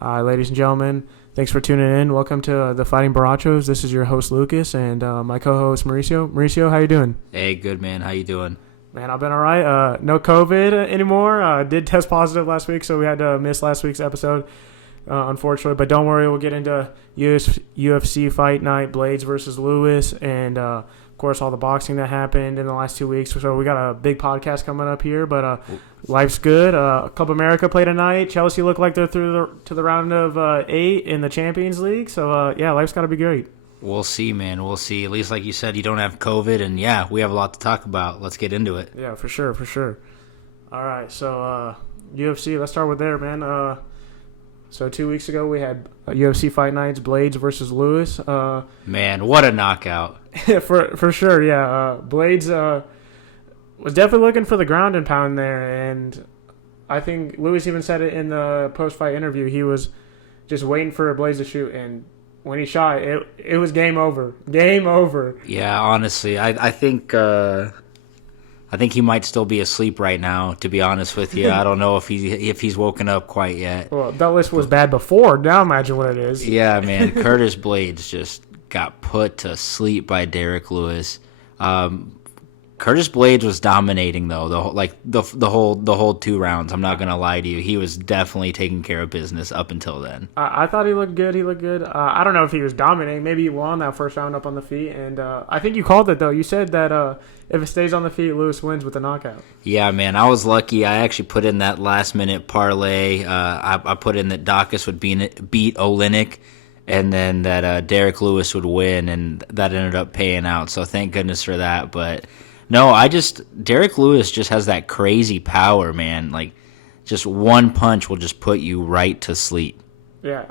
Ladies and gentlemen, thanks for tuning in. Welcome to the Fighting Barachos. This is your host Lucas and my co-host Mauricio. Mauricio, how you doing? Hey, good man. How you doing? Man, I've been all right. No COVID anymore. Did test positive last week, so we had to miss last week's episode, unfortunately. But don't worry, we'll get into UFC Fight Night, Blaydes versus Lewis, and of course all the boxing that happened in the last 2 weeks. So we got a big podcast coming up here, but life's good. Club America played tonight. Chelsea looked like they're through to the round of 8 in the Champions League. So yeah, life's got to be great. We'll see, man. We'll see. At least, like you said, you don't have COVID, and yeah, we have a lot to talk about. Let's get into it. Yeah, for sure. All right, so UFC, let's start with there, man. So 2 weeks ago, we had UFC Fight Nights, Blaydes versus Lewis. Man, what a knockout. for sure, yeah. Blaydes was definitely looking for the ground and pound there, and I think Lewis even said it in the post-fight interview. He was just waiting for Blaydes to shoot, and when he shot, it was game over. Game over. Yeah, honestly, I think he might still be asleep right now. To be honest with you, I don't know if he's woken up quite yet. Well, that list was bad before. Now imagine what it is. Yeah, man. Curtis Blaydes just got put to sleep by Derek Lewis. Curtis Blaydes was dominating though, the whole 2 rounds. I'm not gonna lie to you, he was definitely taking care of business up until then. I thought he looked good. I don't know if he was dominating. Maybe he won that first round up on the feet, and I think you called it though. You said that if it stays on the feet, Lewis wins with a knockout. Yeah, man, I was lucky. I actually put in that last minute parlay. I put in that Dacus would beat Oleinik, and then that Derek Lewis would win, and that ended up paying out. So thank goodness for that. But no, Derek Lewis just has that crazy power, man. Like, just one punch will just put you right to sleep. Yeah,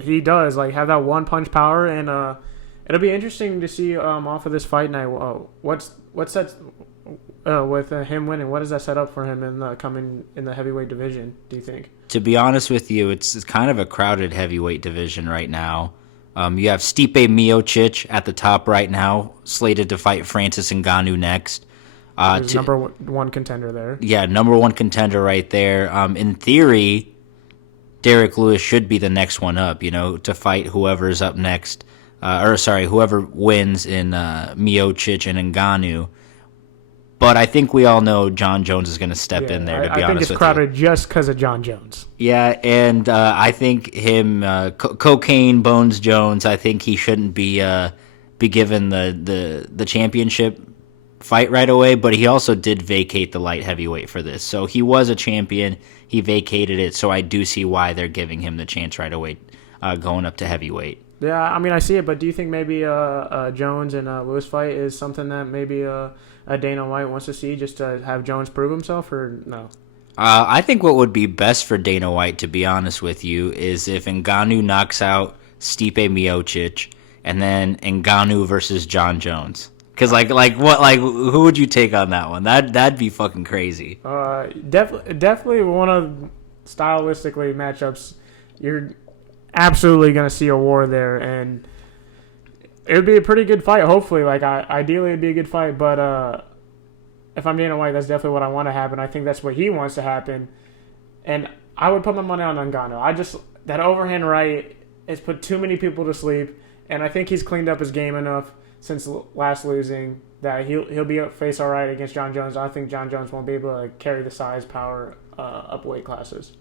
he does. Like, have that one punch power, and it'll be interesting to see off of this fight night. What's that with him winning? What does that set up for him in the heavyweight division? Do you think? To be honest with you, it's kind of a crowded heavyweight division right now. You have Stipe Miocic at the top right now, slated to fight Francis Ngannou next. Number one contender there. Yeah, number one contender right there. In theory, Derek Lewis should be the next one up, to fight whoever's up next. Whoever wins in Miocic and Ngannou. But I think we all know John Jones is going to step in there, to be honest with you. I think it's crowded just because of John Jones. Yeah, and I think him, Cocaine Bones Jones, I think he shouldn't be given the championship fight right away, but he also did vacate the light heavyweight for this. So he was a champion. He vacated it, so I do see why they're giving him the chance right away going up to heavyweight. Yeah, I mean, I see it, but do you think maybe Jones and Lewis fight is something that maybe Dana White wants to see, just to have Jones prove himself, or no? I think what would be best for Dana White, to be honest with you, is if Ngannou knocks out Stipe Miocic, and then Ngannou versus John Jones. Because who would you take on that one? That'd be fucking crazy. Definitely one of stylistically matchups. You're absolutely gonna see a war there, and it would be a pretty good fight. Hopefully, ideally, it'd be a good fight. But if I'm Dana White, that's definitely what I want to happen. I think that's what he wants to happen, and I would put my money on Ngannou. That overhand right has put too many people to sleep, and I think he's cleaned up his game enough since last losing that he'll be face all right against John Jones. I think John Jones won't be able to carry the size power up weight classes.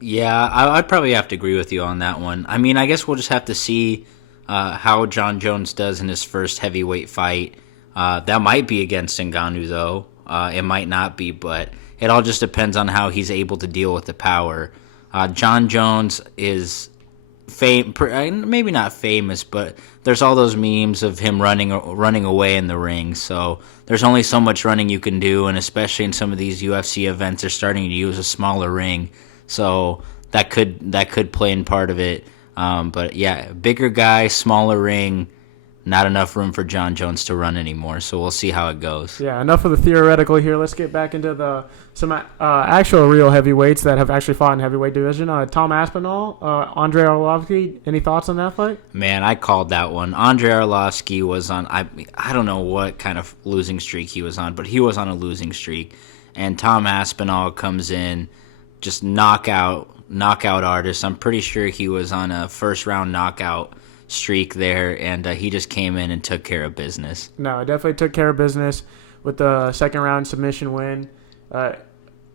Yeah, I'd probably have to agree with you on that one. I mean, I guess we'll just have to see how John Jones does in his first heavyweight fight. That might be against Ngannou, though. It might not be, but it all just depends on how he's able to deal with the power. John Jones is maybe not famous, but there's all those memes of him running away in the ring. So there's only so much running you can do, and especially in some of these UFC events, they're starting to use a smaller ring. So that could play in part of it. But yeah, bigger guy, smaller ring, not enough room for John Jones to run anymore. So we'll see how it goes. Yeah, enough of the theoretical here. Let's get back into some actual real heavyweights that have actually fought in heavyweight division. Tom Aspinall, Andrei Arlovsky. Any thoughts on that fight? Man, I called that one. Andrei Arlovsky was on, I don't know what kind of losing streak he was on, but he was on a losing streak. And Tom Aspinall comes in, just knockout, knockout artist. I'm pretty sure he was on a first-round knockout streak there, and he just came in and took care of business. No, definitely took care of business with the second-round submission win.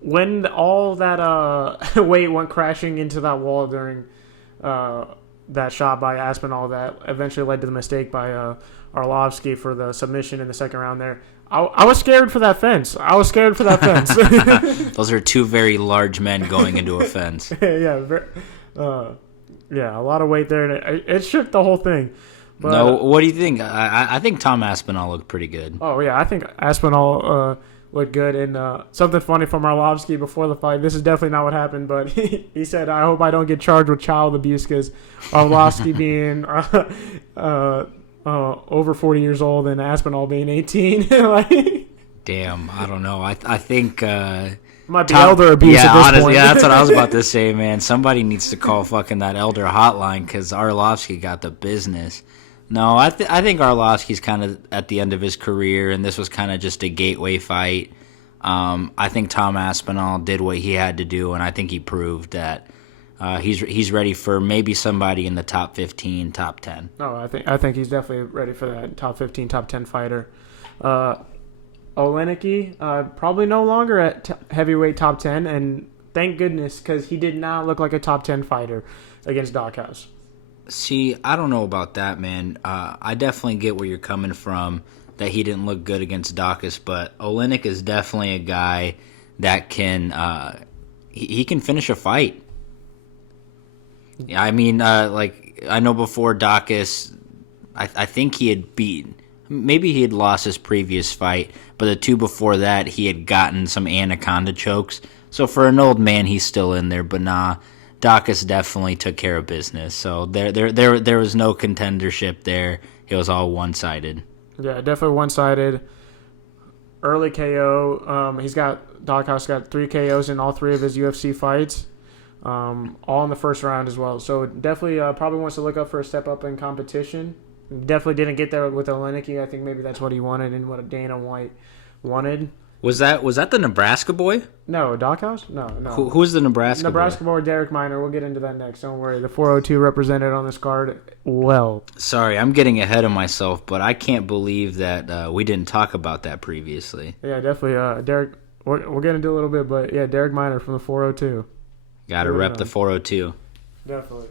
When all that weight went crashing into that wall during that shot by Aspinall that eventually led to the mistake by Arlovsky for the submission in the second round there, I was scared for that fence. Those are two very large men going into a fence. Yeah, a lot of weight there, and it shook the whole thing. But, no, what do you think? I think Tom Aspinall looked pretty good. Oh, yeah, I think Aspinall looked good. And something funny from Arlovsky before the fight, this is definitely not what happened, but he said, I hope I don't get charged with child abuse because Arlovsky being over 40 years old and Aspinall being 18. Like, damn, I don't know. I think... might be elder abuse at this honestly, point. Yeah, that's what I was about to say, man. Somebody needs to call fucking that elder hotline because Arlovsky got the business. No, I think Arlovsky's kind of at the end of his career, and this was kind of just a gateway fight. I think Tom Aspinall did what he had to do, and I think he proved that he's ready for maybe somebody in the top 15, top 10. No, I think he's definitely ready for that top 15, top 10 fighter. Oleinicki, probably no longer at heavyweight top 10, and thank goodness, because he did not look like a top 10 fighter against Dockhouse. See, I don't know about that, man. I definitely get where you're coming from, that he didn't look good against Dawkins, but Oleinik is definitely a guy that can he can finish a fight. I mean, I know before Dawkins, I think he had maybe he had lost his previous fight, but the two before that, he had gotten some anaconda chokes. So for an old man, he's still in there, but nah. Dawkins definitely took care of business. So there was no contendership there. It was all one-sided. Yeah, definitely one-sided. Early KO. Dawkins got 3 KOs in all 3 of his UFC fights, all in the first round as well. So definitely probably wants to look up for a step up in competition. Definitely didn't get there with Oleinicki. I think maybe that's what he wanted and what Dana White wanted. Was that the Nebraska boy? No, Dockhouse? No. Who's the Nebraska boy? Derek Minor. We'll get into that next. Don't worry. The 402 represented on this card well. Sorry, I'm getting ahead of myself, but I can't believe that we didn't talk about that previously. Yeah, definitely. Derek, we're going to do a little bit, but yeah, Derek Minor from the 402. Got to rep the 402. Definitely.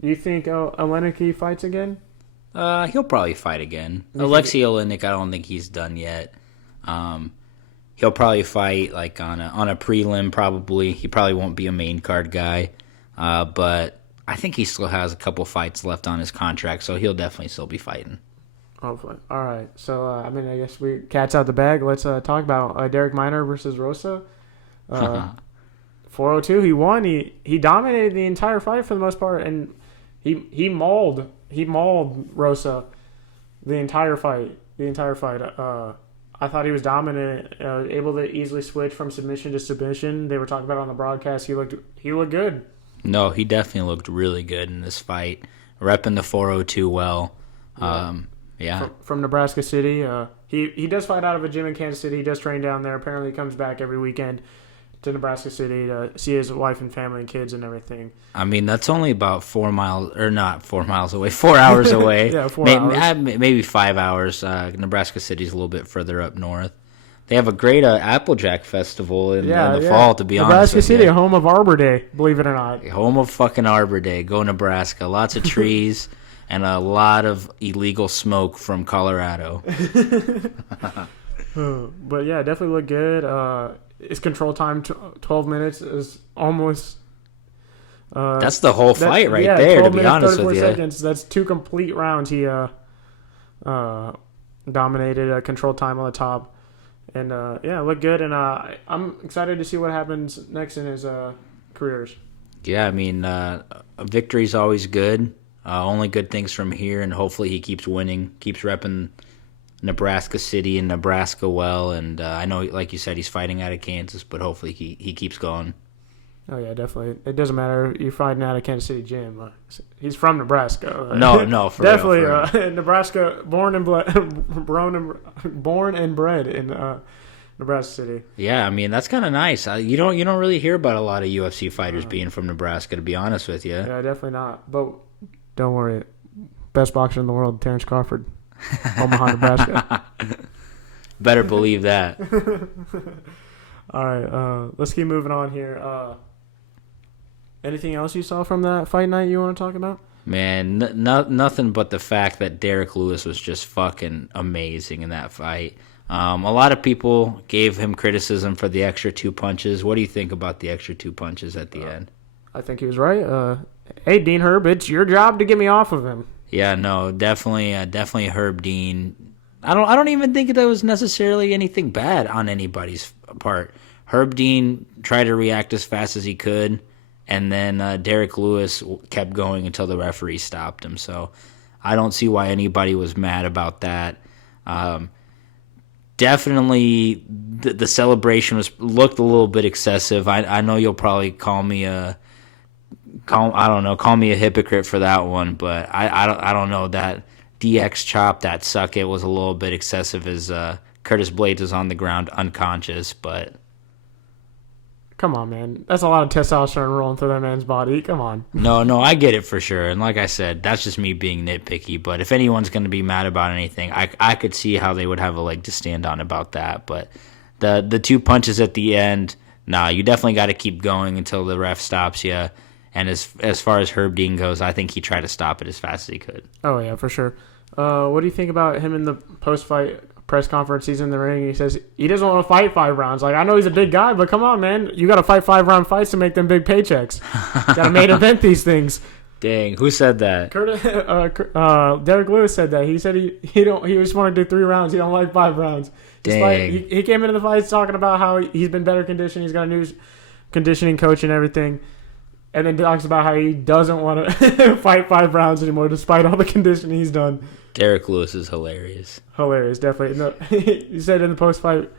You think Oleinicki fights again? He'll probably fight again. Alexei Oleinik, I don't think he's done yet. He'll probably fight like on a prelim. Probably he probably won't be a main card guy, but I think he still has a couple fights left on his contract, so he'll definitely still be fighting. Hopefully. All right. So I guess we cat's out the bag. Let's talk about Derek Minor versus Rosa. 402. He won. He dominated the entire fight for the most part, and he mauled Rosa the entire fight. I thought he was dominant, able to easily switch from submission to submission. They were talking about it on the broadcast. He looked good. No, he definitely looked really good in this fight, repping the 402 well. Yeah. From Nebraska City. He does fight out of a gym in Kansas City. He does train down there. Apparently, he comes back every weekend to Nebraska City to see his wife and family and kids and everything. I mean, that's only about 4 miles, or not 4 miles away, 4 hours away. Yeah, 4 hours. Maybe 5 hours. Nebraska City's a little bit further up north. They have a great Applejack Festival in the fall, to be honest with you. Nebraska City, home of Arbor Day, believe it or not. Home of fucking Arbor Day. Go Nebraska. Lots of trees and a lot of illegal smoke from Colorado. But yeah, definitely look good. His control time, 12 minutes, is almost... that's the whole fight there, to be honest with you. Seconds. That's 2 complete rounds. He dominated control time on the top. And, looked good. And I'm excited to see what happens next in his careers. Yeah, I mean, a victory's always good. Only good things from here, and hopefully he keeps winning, keeps repping Nebraska City and Nebraska well, and I know, like you said, he's fighting out of Kansas, but hopefully he keeps going. Oh yeah, definitely. It doesn't matter. You're fighting out of Kansas City gym. He's from Nebraska. No, for definitely real. Nebraska, born and bred in Nebraska City. Yeah, I mean, that's kind of nice. You don't really hear about a lot of UFC fighters being from Nebraska, to be honest with you. Yeah, definitely not. But don't worry. Best boxer in the world, Terrence Crawford. Omaha, Nebraska. Better believe that. All right, let's keep moving on here. Anything else you saw from that fight night you want to talk about? Man, nothing but the fact that Derek Lewis was just fucking amazing in that fight. A lot of people gave him criticism for the extra 2 punches. What do you think about the extra 2 punches at the end? I think he was right. Hey, Dean Herb, it's your job to get me off of him. Yeah, no, definitely Herb Dean. I don't even think that was necessarily anything bad on anybody's part. Herb Dean tried to react as fast as he could, and then Derek Lewis kept going until the referee stopped him. So I don't see why anybody was mad about that. Definitely, the celebration looked a little bit excessive. I know you'll probably call me a hypocrite for that one, but I don't know, that DX chop, that suck it, was a little bit excessive as Curtis Blaydes was on the ground unconscious, but come on, man. That's a lot of testosterone rolling through that man's body. Come on. No, I get it for sure. And like I said, that's just me being nitpicky. But if anyone's going to be mad about anything, I could see how they would have a leg to stand on about that. But the 2 punches at the end, you definitely got to keep going until the ref stops you. And as far as Herb Dean goes, I think he tried to stop it as fast as he could. Oh, yeah, for sure. What do you think about him in the post-fight press conference? He's in the ring. He says he doesn't want to fight 5 rounds. Like, I know he's a big guy, but come on, man. You got to fight 5-round fights to make them big paychecks. Got to main event these things. Dang, who said that? Derek Lewis said that. He said he just want to do 3 rounds. He don't like 5 rounds. Dang. He came into the fights talking about how he's been better conditioned. He's got a new conditioning coach and everything. And then talks about how he doesn't want to fight 5 rounds anymore despite all the conditioning he's done. Derek Lewis is hilarious. Hilarious, definitely. No, he said in the post-fight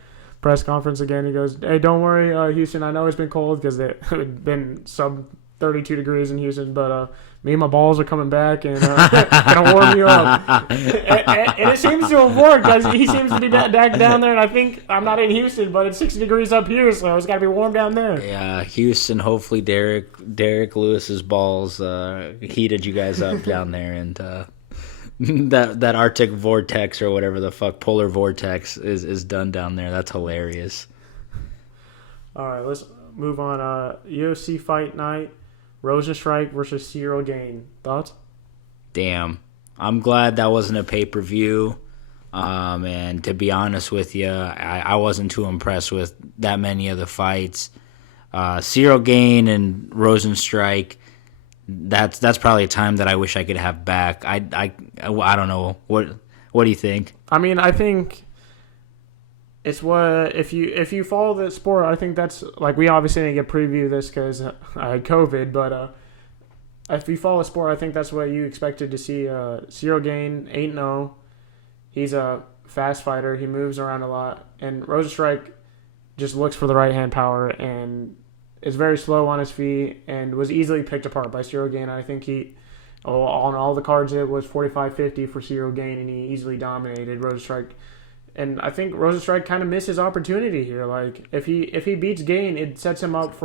press conference again, he goes, hey, don't worry, Houston, I know it's been cold because it's been sub 32 degrees in Houston, but me and my balls are coming back and gonna warm you up. And it seems to have worked, because he seems to be down there, and I think I'm not in Houston, but it's 60 degrees up here, so it's got to be warm down there. Yeah, Houston, hopefully Derek Lewis's balls heated you guys up down there, and that Arctic vortex or whatever the fuck, polar vortex is done down there. That's hilarious. All right, let's move on. UFC fight night. Rozenstruik versus Cyril Gane. Thoughts? Damn. I'm glad that wasn't a pay-per-view. And to be honest with you, I wasn't too impressed with that many of the fights. Cyril Gane and Rozenstruik, that's probably a time that I wish I could have back. I don't know. What do you think? I mean, I think it's what if you follow the sport, I think that's, like, we obviously didn't get preview this because I had COVID, but if you follow the sport, I think that's what you expected to see. Cyril Gane 8-0. He's a fast fighter. He moves around a lot, and Rozenstruik just looks for the right hand power and is very slow on his feet and was easily picked apart by Cyril Gane. I think on all the cards it was 45-50 for Cyril Gane, and he easily dominated Rozenstruik. And I think Rozenstruik kind of missed his opportunity here. Like, if he beats Gane, it sets him up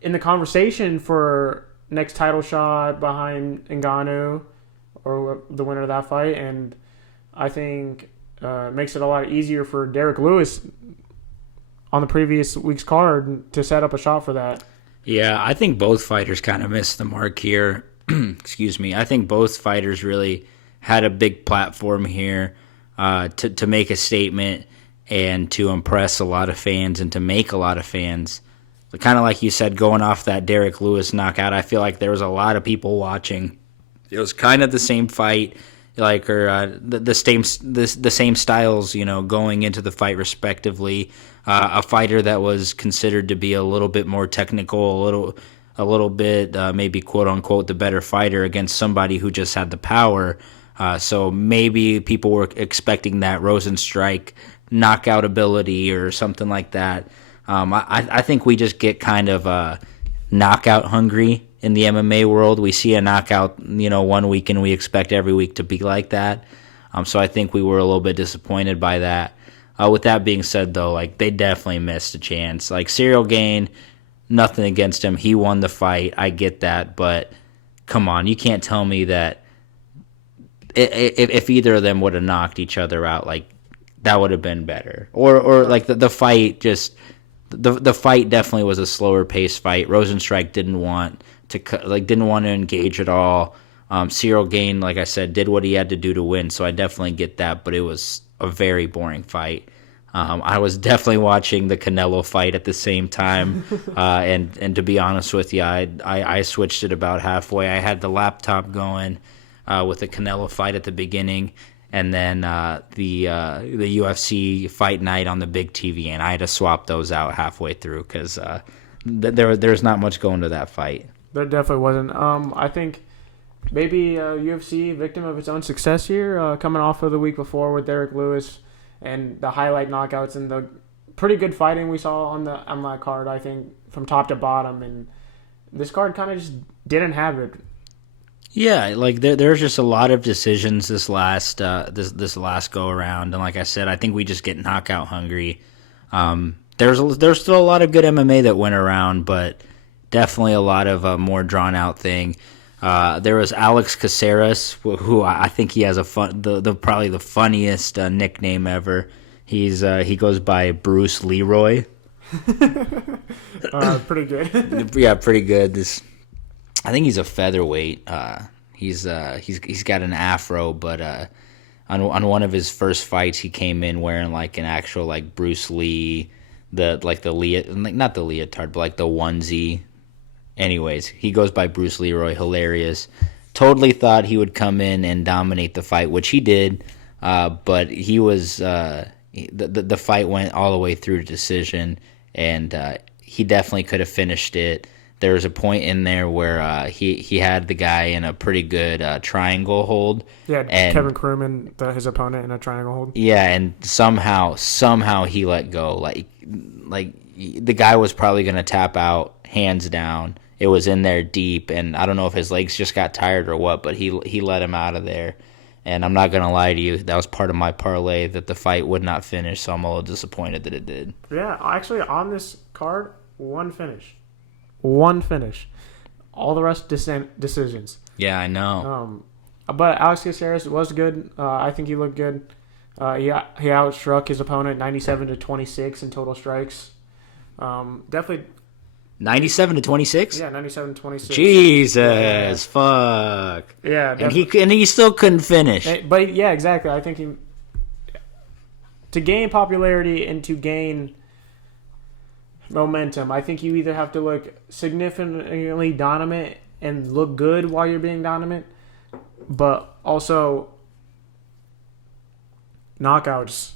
in the conversation for next title shot behind Ngannou or the winner of that fight. And I think makes it a lot easier for Derek Lewis on the previous week's card to set up a shot for that. Yeah, I think both fighters kind of missed the mark here. Excuse me. I think both fighters really had a big platform here to make a statement and to impress a lot of fans and to make a lot of fans. But kind of like you said, going off that Derek Lewis knockout, I feel like there was a lot of people watching. It was kind of the same fight, like, or the same styles, going into the fight respectively. A fighter that was considered to be a little bit more technical, a little bit maybe quote unquote the better fighter against somebody who just had the power. So maybe people were expecting that Rozenstruik knockout ability or something like that. I think we just get kind of knockout hungry in the MMA world. We see a knockout, 1 week, and we expect every week to be like that. So I think we were a little bit disappointed by that. With that being said, though, like they definitely missed a chance. Like Cyril Gane, nothing against him. He won the fight. I get that, but come on, you can't tell me that if either of them would have knocked each other out, like that would have been better. Or like the fight just the fight definitely was a slower paced fight. Rozenstruik didn't want to engage at all. Cyril Gane, like I said, did what he had to do to win, so I definitely get that. But it was a very boring fight. I was definitely watching the Canelo fight at the same time, and to be honest with you, I switched it about halfway. I had the laptop going with the Canelo fight at the beginning, and then the UFC fight night on the big TV, and I had to swap those out halfway through because there's not much going to that fight. There definitely wasn't. I think maybe UFC victim of its own success here, coming off of the week before with Derek Lewis and the highlight knockouts and the pretty good fighting we saw on that card. I think from top to bottom, and this card kind of just didn't have it. Yeah, like there's just a lot of decisions this last go around, and like I said, I think we just get knockout hungry. There's still a lot of good MMA that went around, but definitely a lot of more drawn out thing. There was Alex Caceres, who I think he has probably the funniest nickname ever. He goes by Bruce Leroy. Pretty good. Yeah, pretty good. I think he's a featherweight. He's got an afro, but on one of his first fights, he came in wearing like an actual like Bruce Lee, not the leotard, but like the onesie. Anyways, he goes by Bruce Leroy. Hilarious. Totally thought he would come in and dominate the fight, which he did. But he was the fight went all the way through to decision, and he definitely could have finished it. There was a point in there where he had the guy in a pretty good triangle hold. Yeah, Kevin Crewman, his opponent, in a triangle hold. Yeah, and somehow he let go. Like the guy was probably going to tap out, hands down. It was in there deep, and I don't know if his legs just got tired or what, but he let him out of there. And I'm not going to lie to you, that was part of my parlay that the fight would not finish, so I'm a little disappointed that it did. Yeah, actually, on this card, one finish. All the rest decisions. Yeah, I know. But Alex Caceres was good. I think he looked good. He outstruck his opponent 97-26 in total strikes. Definitely 97-26. Yeah, 97-26. Jesus, fuck. Yeah, definitely. and he still couldn't finish. But yeah, exactly. I think to gain popularity and to gain momentum, I think you either have to look significantly dominant and look good while you're being dominant, but also knockouts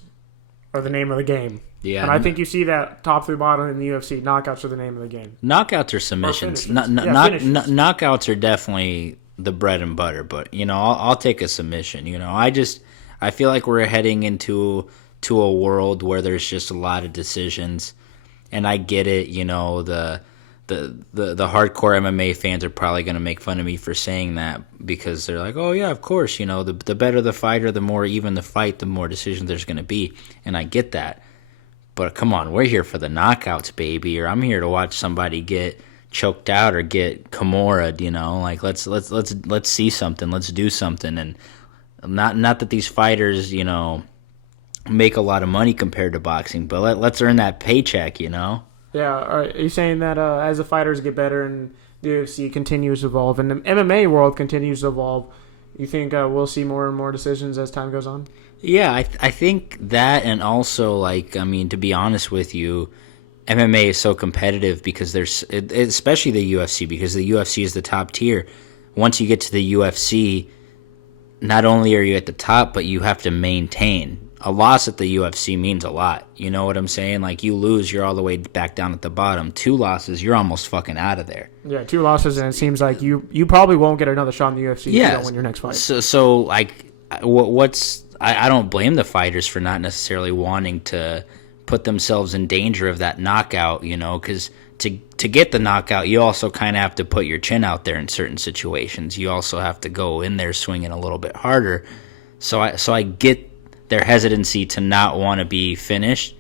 are the name of the game. Yeah, and I think you see that top through bottom in the UFC. Knockouts are the name of the game. Knockouts are submissions. Knockouts are definitely the bread and butter. But I'll take a submission. I feel like we're heading into a world where there's just a lot of decisions. And I get it, the hardcore MMA fans are probably going to make fun of me for saying that because they're like, oh, yeah, of course, the better the fighter, the more even the fight, the more decisions there's going to be. And I get that. But come on, we're here for the knockouts, baby, or I'm here to watch somebody get choked out or get Kimura'd, Like, let's see something. Let's do something. And not that these fighters, make a lot of money compared to boxing, but let's earn that paycheck, Yeah, are you saying that as the fighters get better and the UFC continues to evolve and the MMA world continues to evolve, you think we'll see more and more decisions as time goes on? Yeah, I think that, and also, to be honest with you, MMA is so competitive because especially the UFC, because the UFC is the top tier. Once you get to the UFC, not only are you at the top, but you have to maintain. A loss at the UFC means a lot. You know what I'm saying? Like, you lose, you're all the way back down at the bottom. 2 losses, you're almost fucking out of there. Yeah, 2 losses, and it seems like you probably won't get another shot in the UFC if you don't win your next fight. So what's... I don't blame the fighters for not necessarily wanting to put themselves in danger of that knockout, because to get the knockout, you also kind of have to put your chin out there in certain situations. You also have to go in there swinging a little bit harder. So I get their hesitancy to not want to be finished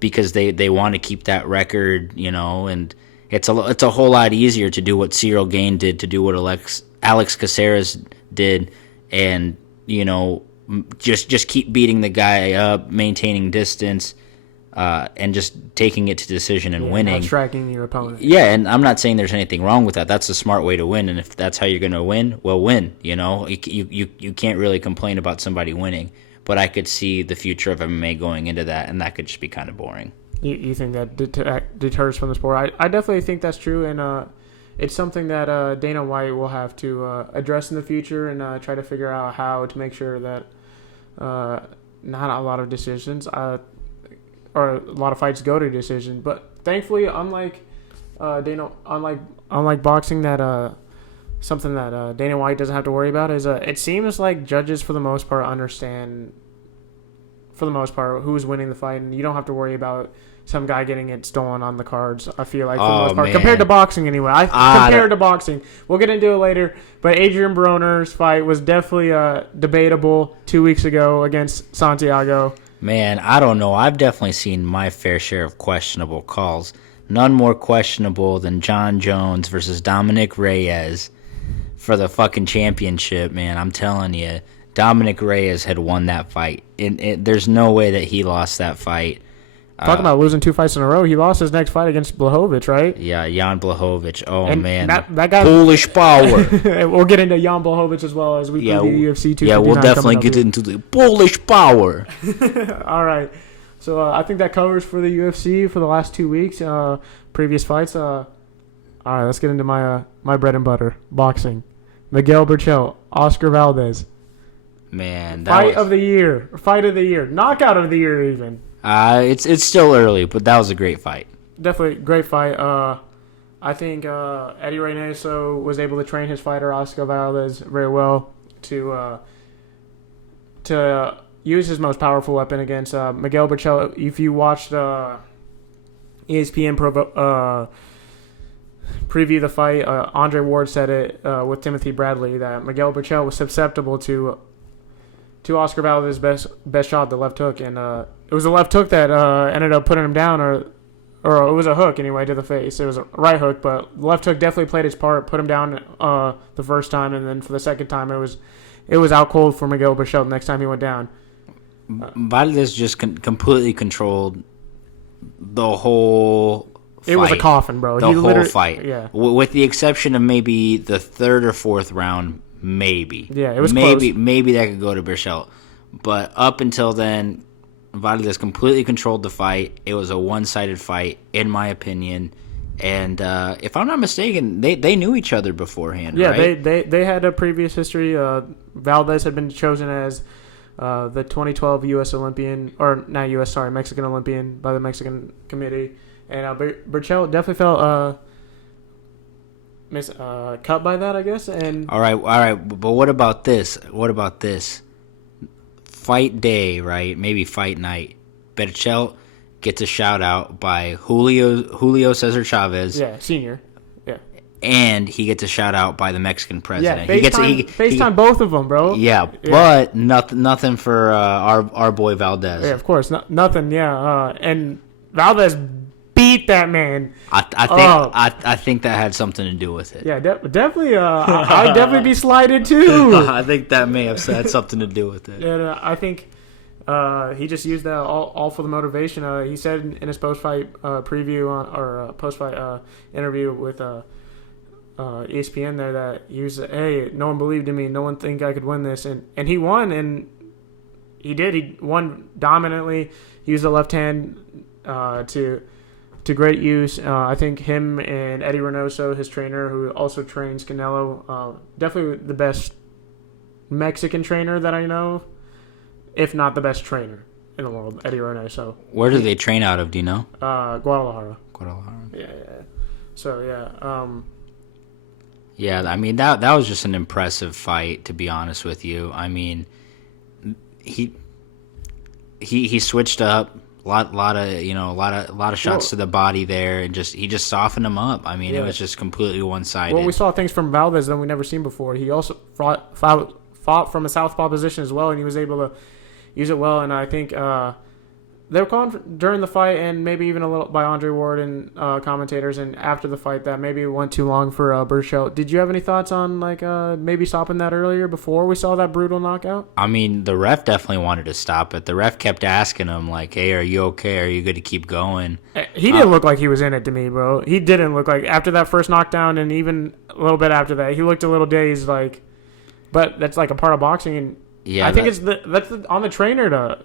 because they want to keep that record, and it's a whole lot easier to do what Cyril Gane did, to do what Alex Caceres did, and just keep beating the guy up, maintaining distance, and just taking it to decision and winning. Not striking your opponent. Yeah, and I'm not saying there's anything wrong with that. That's the smart way to win, and if that's how you're going to win, well, win. You can't really complain about somebody winning, but I could see the future of MMA going into that, and that could just be kind of boring. You think that deters from the sport? I definitely think that's true, and it's something that Dana White will have to address in the future and try to figure out how to make sure that not a lot of decisions or a lot of fights go to decision. But thankfully, unlike boxing, that something that Dana White doesn't have to worry about is it seems like judges for the most part understand who's winning the fight, and you don't have to worry about some guy getting it stolen on the cards. I feel like for the most part, man. compared to boxing anyway. Compared to boxing, we'll get into it later. But Adrian Broner's fight was definitely debatable 2 weeks ago against Santiago. Man, I don't know. I've definitely seen my fair share of questionable calls. None more questionable than Jon Jones versus Dominic Reyes for the fucking championship, man. I'm telling you, Dominic Reyes had won that fight. There's no way that he lost that fight. Talking about losing 2 fights in a row, he lost his next fight against Blachowicz, right? Yeah, Jan Blachowicz. Oh, and man. That guy, Polish power. We'll get into Jan Blachowicz as well as we preview UFC 259. Yeah, we'll definitely get into the Polish power. All right. So I think that covers for the UFC for the last 2 weeks, previous fights. All right, let's get into my bread and butter, boxing. Miguel Berchelt, Oscar Valdez. Man, Fight of the year, knockout of the year even. It's still early, but that was a great fight. Definitely great fight. I think Eddie Reynoso was able to train his fighter Oscar Valdez very well to use his most powerful weapon against Miguel Berchelt. If you watched ESPN preview the fight, Andre Ward said it with Timothy Bradley that Miguel Berchelt was susceptible to Oscar Valdez's best shot, the left hook, and it was a left hook that ended up putting him down, or it was a hook anyway to the face. It was a right hook, but the left hook definitely played its part, put him down the first time, and then for the second time it was out cold for Miguel Berchelt next time he went down. Valdez just completely controlled the whole fight. It was a coffin, bro. The whole fight. Yeah. With the exception of maybe the third or fourth round, maybe. Yeah, it was maybe close. Maybe that could go to Berchelt. But up until then, Valdez completely controlled the fight. It was a one-sided fight, in my opinion. And if I'm not mistaken, they knew each other beforehand, right? Yeah, they had a previous history. Valdez had been chosen as the 2012 U.S. Olympian, or not U.S., sorry, Mexican Olympian by the Mexican Committee. And Berchelt definitely felt cut by that, I guess. And all right. But what about this? Fight day, right? Maybe fight night. Berchelt gets a shout out by Julio Cesar Chavez. Yeah, senior. Yeah. And he gets a shout out by the Mexican president. Yeah, FaceTime both of them, bro. Yeah, but nothing for our boy Valdez. Yeah, of course, nothing. Yeah, and Valdez beat that man. I think that had something to do with it. Yeah, definitely. I'd definitely be slighted too. I think that may have had something to do with it. And I think he just used that all for the motivation. He said in his post-fight preview or post-fight interview with ESPN there that he was, hey, no one believed in me. No one think I could win this, and he won, and he did. He won dominantly. He used the left hand to great use. I think him and Eddie Reynoso, his trainer, who also trains Canelo, definitely the best Mexican trainer that I know, if not the best trainer in the world, Eddie Reynoso. Where do they train out of, do you know? Guadalajara. Yeah. So, yeah. Yeah, I mean, that was just an impressive fight, to be honest with you. I mean, he switched up. A lot of shots to the body there, and he just softened him up. I mean, It was just completely one-sided. Well, we saw things from Valdez that we never seen before. He also fought from a southpaw position as well, and he was able to use it well. And I think they were calling during the fight, and maybe even a little by Andre Ward and commentators, and after the fight that maybe it went too long for Berchelt. Did you have any thoughts on maybe stopping that earlier before we saw that brutal knockout? I mean, the ref definitely wanted to stop it. The ref kept asking him like, "Hey, are you okay? Are you good to keep going?" He didn't look like he was in it to me, bro. He didn't look like after that first knockdown, and even a little bit after that, he looked a little dazed. But that's like a part of boxing, and Yeah, I think that's on the trainer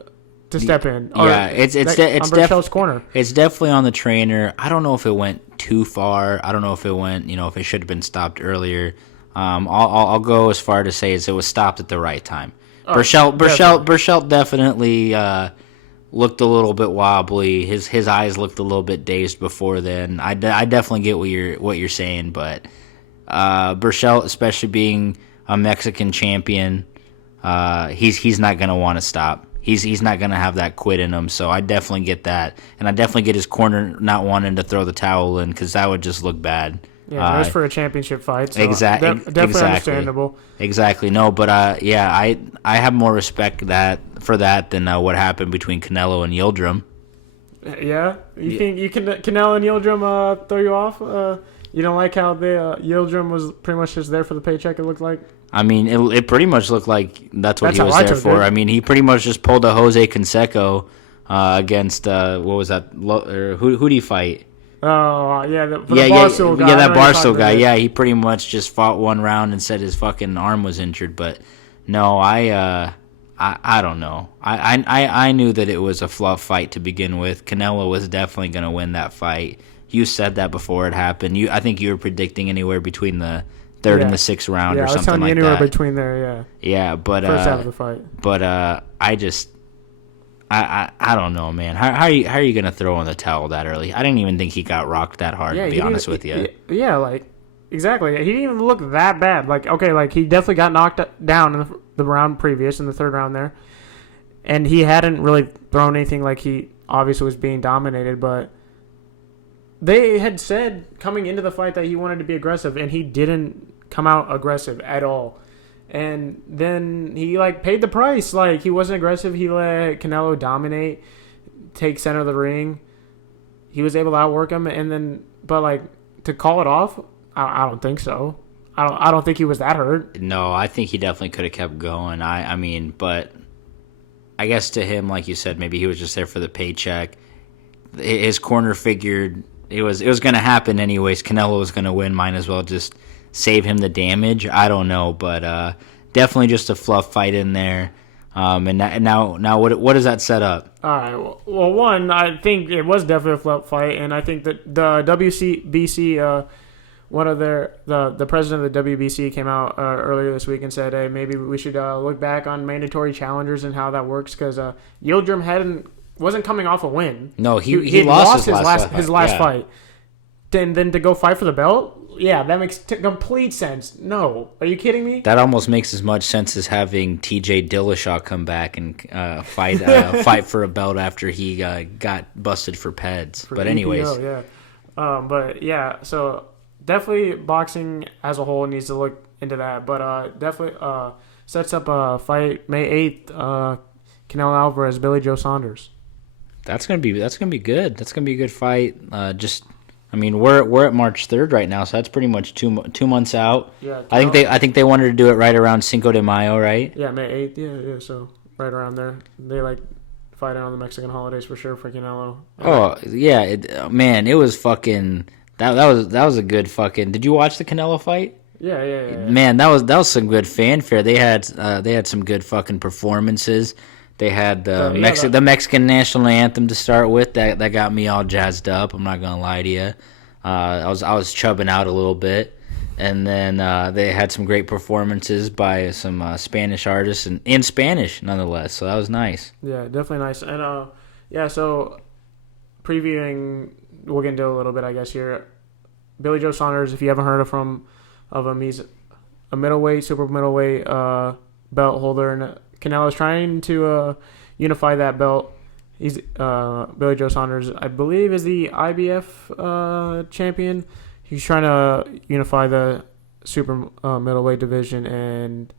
to step in. Yeah, it's Berchelt's corner. It's definitely on the trainer. I don't know if it went too far. I don't know if it went, if it should have been stopped earlier. I'll go as far to say as it was stopped at the right time. Berchelt definitely looked a little bit wobbly. His eyes looked a little bit dazed before then. I definitely get what you're saying, but Berchelt, especially being a Mexican champion, he's not gonna want to stop. He's not going to have that quit in him, so I definitely get that. And I definitely get his corner not wanting to throw the towel in because that would just look bad. Yeah, it was for a championship fight, so definitely understandable. Exactly. No, but I have more respect for that than what happened between Canelo and Yildirim. Yeah? You think Canelo and Yildirim throw you off? You don't like how Yildirim was pretty much just there for the paycheck, it looked like? I mean, it pretty much looked like that's what he was there for. It. I mean, he pretty much just pulled a Jose Canseco against what was that? Who did he fight? Oh yeah, Barstool guy. Yeah, that Barstool guy. Yeah, he pretty much just fought one round and said his fucking arm was injured. But no, I don't know. I knew that it was a fluff fight to begin with. Canelo was definitely going to win that fight. You said that before it happened. I think you were predicting anywhere between the third and the sixth round or something like that. Yeah, I was telling you anywhere between there, yeah. Yeah, but first half of the fight. But I don't know, man. How are you gonna throw in the towel that early? I didn't even think he got rocked that hard. To be honest with you. Yeah, exactly. He didn't even look that bad. He definitely got knocked down in the round previous, in the third round there, and he hadn't really thrown anything like he obviously was being dominated, but. They had said coming into the fight that he wanted to be aggressive, and he didn't come out aggressive at all. And then he paid the price. He wasn't aggressive. He let Canelo dominate, take center of the ring. He was able to outwork him, and then to call it off, I don't think so. I don't think he was that hurt. No, I think he definitely could have kept going. I mean, but I guess to him, like you said, maybe he was just there for the paycheck. His corner figured. It was going to happen anyways. Canelo was going to win. Might as well just save him the damage. I don't know, but definitely just a fluff fight in there. And now what does that set up? All right. Well, one, I think it was definitely a fluff fight, and I think that the WBC, the president of the WBC came out earlier this week and said, hey, maybe we should look back on mandatory challengers and how that works because Yildirim wasn't coming off a win. No, he lost his last fight. Then to go fight for the belt? Yeah, that makes complete sense. No. Are you kidding me? That almost makes as much sense as having TJ Dillashaw come back and fight for a belt after he got busted for PEDs. But anyways. EPO, yeah. But yeah, so definitely boxing as a whole needs to look into that. But definitely sets up a fight May 8th, Canelo Alvarez, Billy Joe Saunders. That's gonna be good. That's gonna be a good fight. We're at March 3rd right now, so that's pretty much 2 months out. Yeah, I think they wanted to do it right around Cinco de Mayo, right? Yeah, May 8th. Yeah. So right around there, they fighting on the Mexican holidays for sure for Canelo. Oh yeah, it was fucking that was a good fucking. Did you watch the Canelo fight? Yeah. Man, that was some good fanfare. They had some good fucking performances. They had the Mexican national anthem to start with. That got me all jazzed up. I'm not gonna lie to you. I was chubbing out a little bit, and then they had some great performances by some Spanish artists and in Spanish nonetheless. So that was nice. Yeah, definitely nice. And so previewing, we'll get into a little bit, I guess here. Billy Joe Saunders, if you haven't heard of him, he's a middleweight, super middleweight belt holder, and Canelo's trying to unify that belt. He's Billy Joe Saunders, I believe, is the IBF champion. He's trying to unify the super middleweight division, and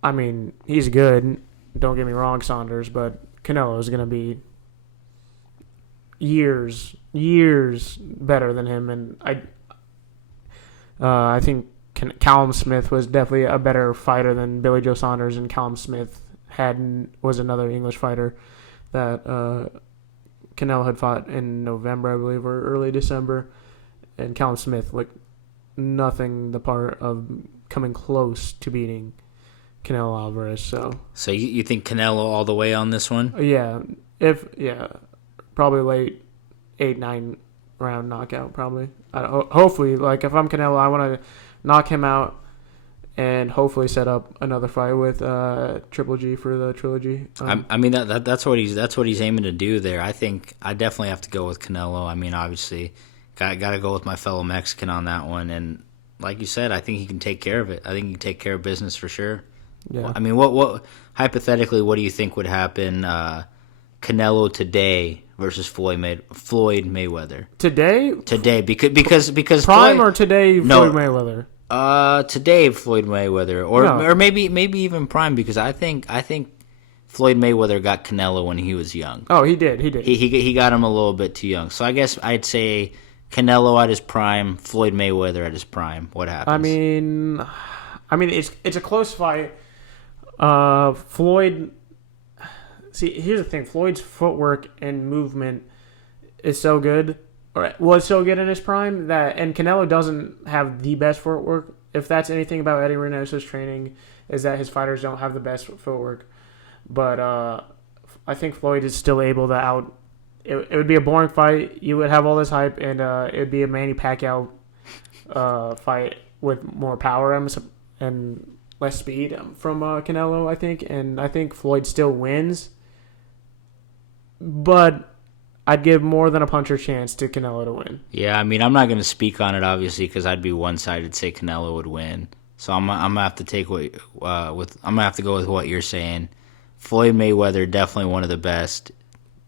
I mean, he's good. don't get me wrong, Saunders, but Canelo is going to be years better than him, and I think Callum Smith was definitely a better fighter than Billy Joe Saunders, and Callum Smith was another English fighter that Canelo had fought in November, I believe, or early December, and Callum Smith looked nothing the part of coming close to beating Canelo Alvarez. So you think Canelo all the way on this one? Yeah, probably late 8-9 round knockout. Probably. Hopefully, like if I'm Canelo, I want to knock him out and hopefully set up another fight with Triple G for the trilogy. I mean that's what he's aiming to do there. I think I definitely have to go with Canelo. I mean, obviously, got to go with my fellow Mexican on that one. And like you said, I think he can take care of it. I think he can take care of business for sure. Yeah. I mean, what hypothetically, what do you think would happen? Canelo today versus Floyd Mayweather today because prime Floyd, or today Floyd Mayweather. Today Floyd Mayweather or maybe even prime, because I think Floyd Mayweather got Canelo when he was young. Oh, he did. He got him a little bit too young. So I guess I'd say Canelo at his prime, Floyd Mayweather at his prime. What happens? I mean it's a close fight. Floyd. See, here's the thing. Floyd's footwork and movement is so good, or was so good in his prime, and Canelo doesn't have the best footwork. If that's anything about Eddie Reynoso's training, is that his fighters don't have the best footwork. But I think Floyd is still able to It would be a boring fight. You would have all this hype, and it would be a Manny Pacquiao fight with more power and less speed from Canelo, I think. And I think Floyd still wins. But I'd give more than a puncher chance to Canelo to win. Yeah, I mean, I'm not going to speak on it, obviously, because I'd be one-sided, say Canelo would win. So I'm gonna have to take I'm gonna have to go with what you're saying. Floyd Mayweather, definitely one of the best,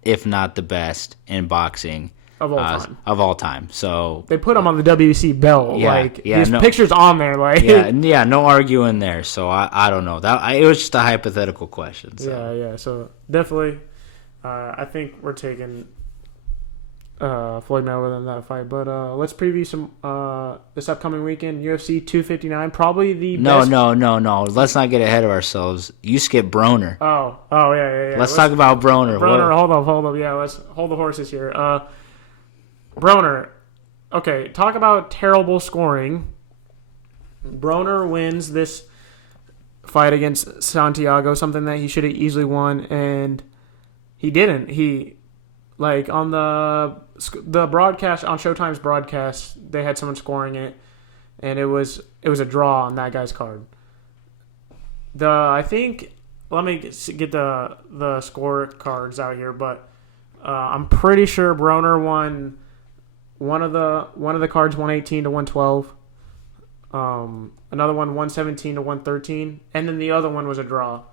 if not the best, in boxing of all time. So they put him on the WC belt. His picture's on there. No arguing there. So I don't know. It was just a hypothetical question. So. Yeah. So definitely, I think we're taking Floyd Mayweather in that fight. But let's preview some this upcoming weekend. UFC 259, probably the best. No. Let's not get ahead of ourselves. You skip Broner. Oh, yeah. Let's talk about Broner. Hold up. Yeah, let's hold the horses here. Broner. Okay, talk about terrible scoring. Broner wins this fight against Santiago, something that he should have easily won, and he didn't. On the broadcast, on Showtime's broadcast, they had someone scoring it, and it was a draw on that guy's card. Let me get the score cards out here, but I'm pretty sure Broner won one of the cards 118 to 112. Another one 117 to 113, and then the other one was a draw.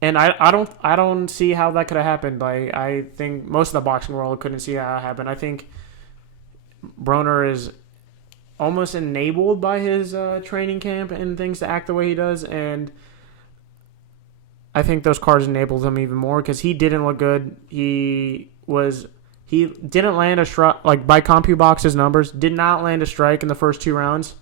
And I don't see how that could have happened. I think most of the boxing world couldn't see how it happened. I think Broner is almost enabled by his training camp and things to act the way he does, and I think those cards enabled him even more because he didn't look good. He didn't land a strike, by CompuBox's numbers, did not land a strike in the first 2 rounds.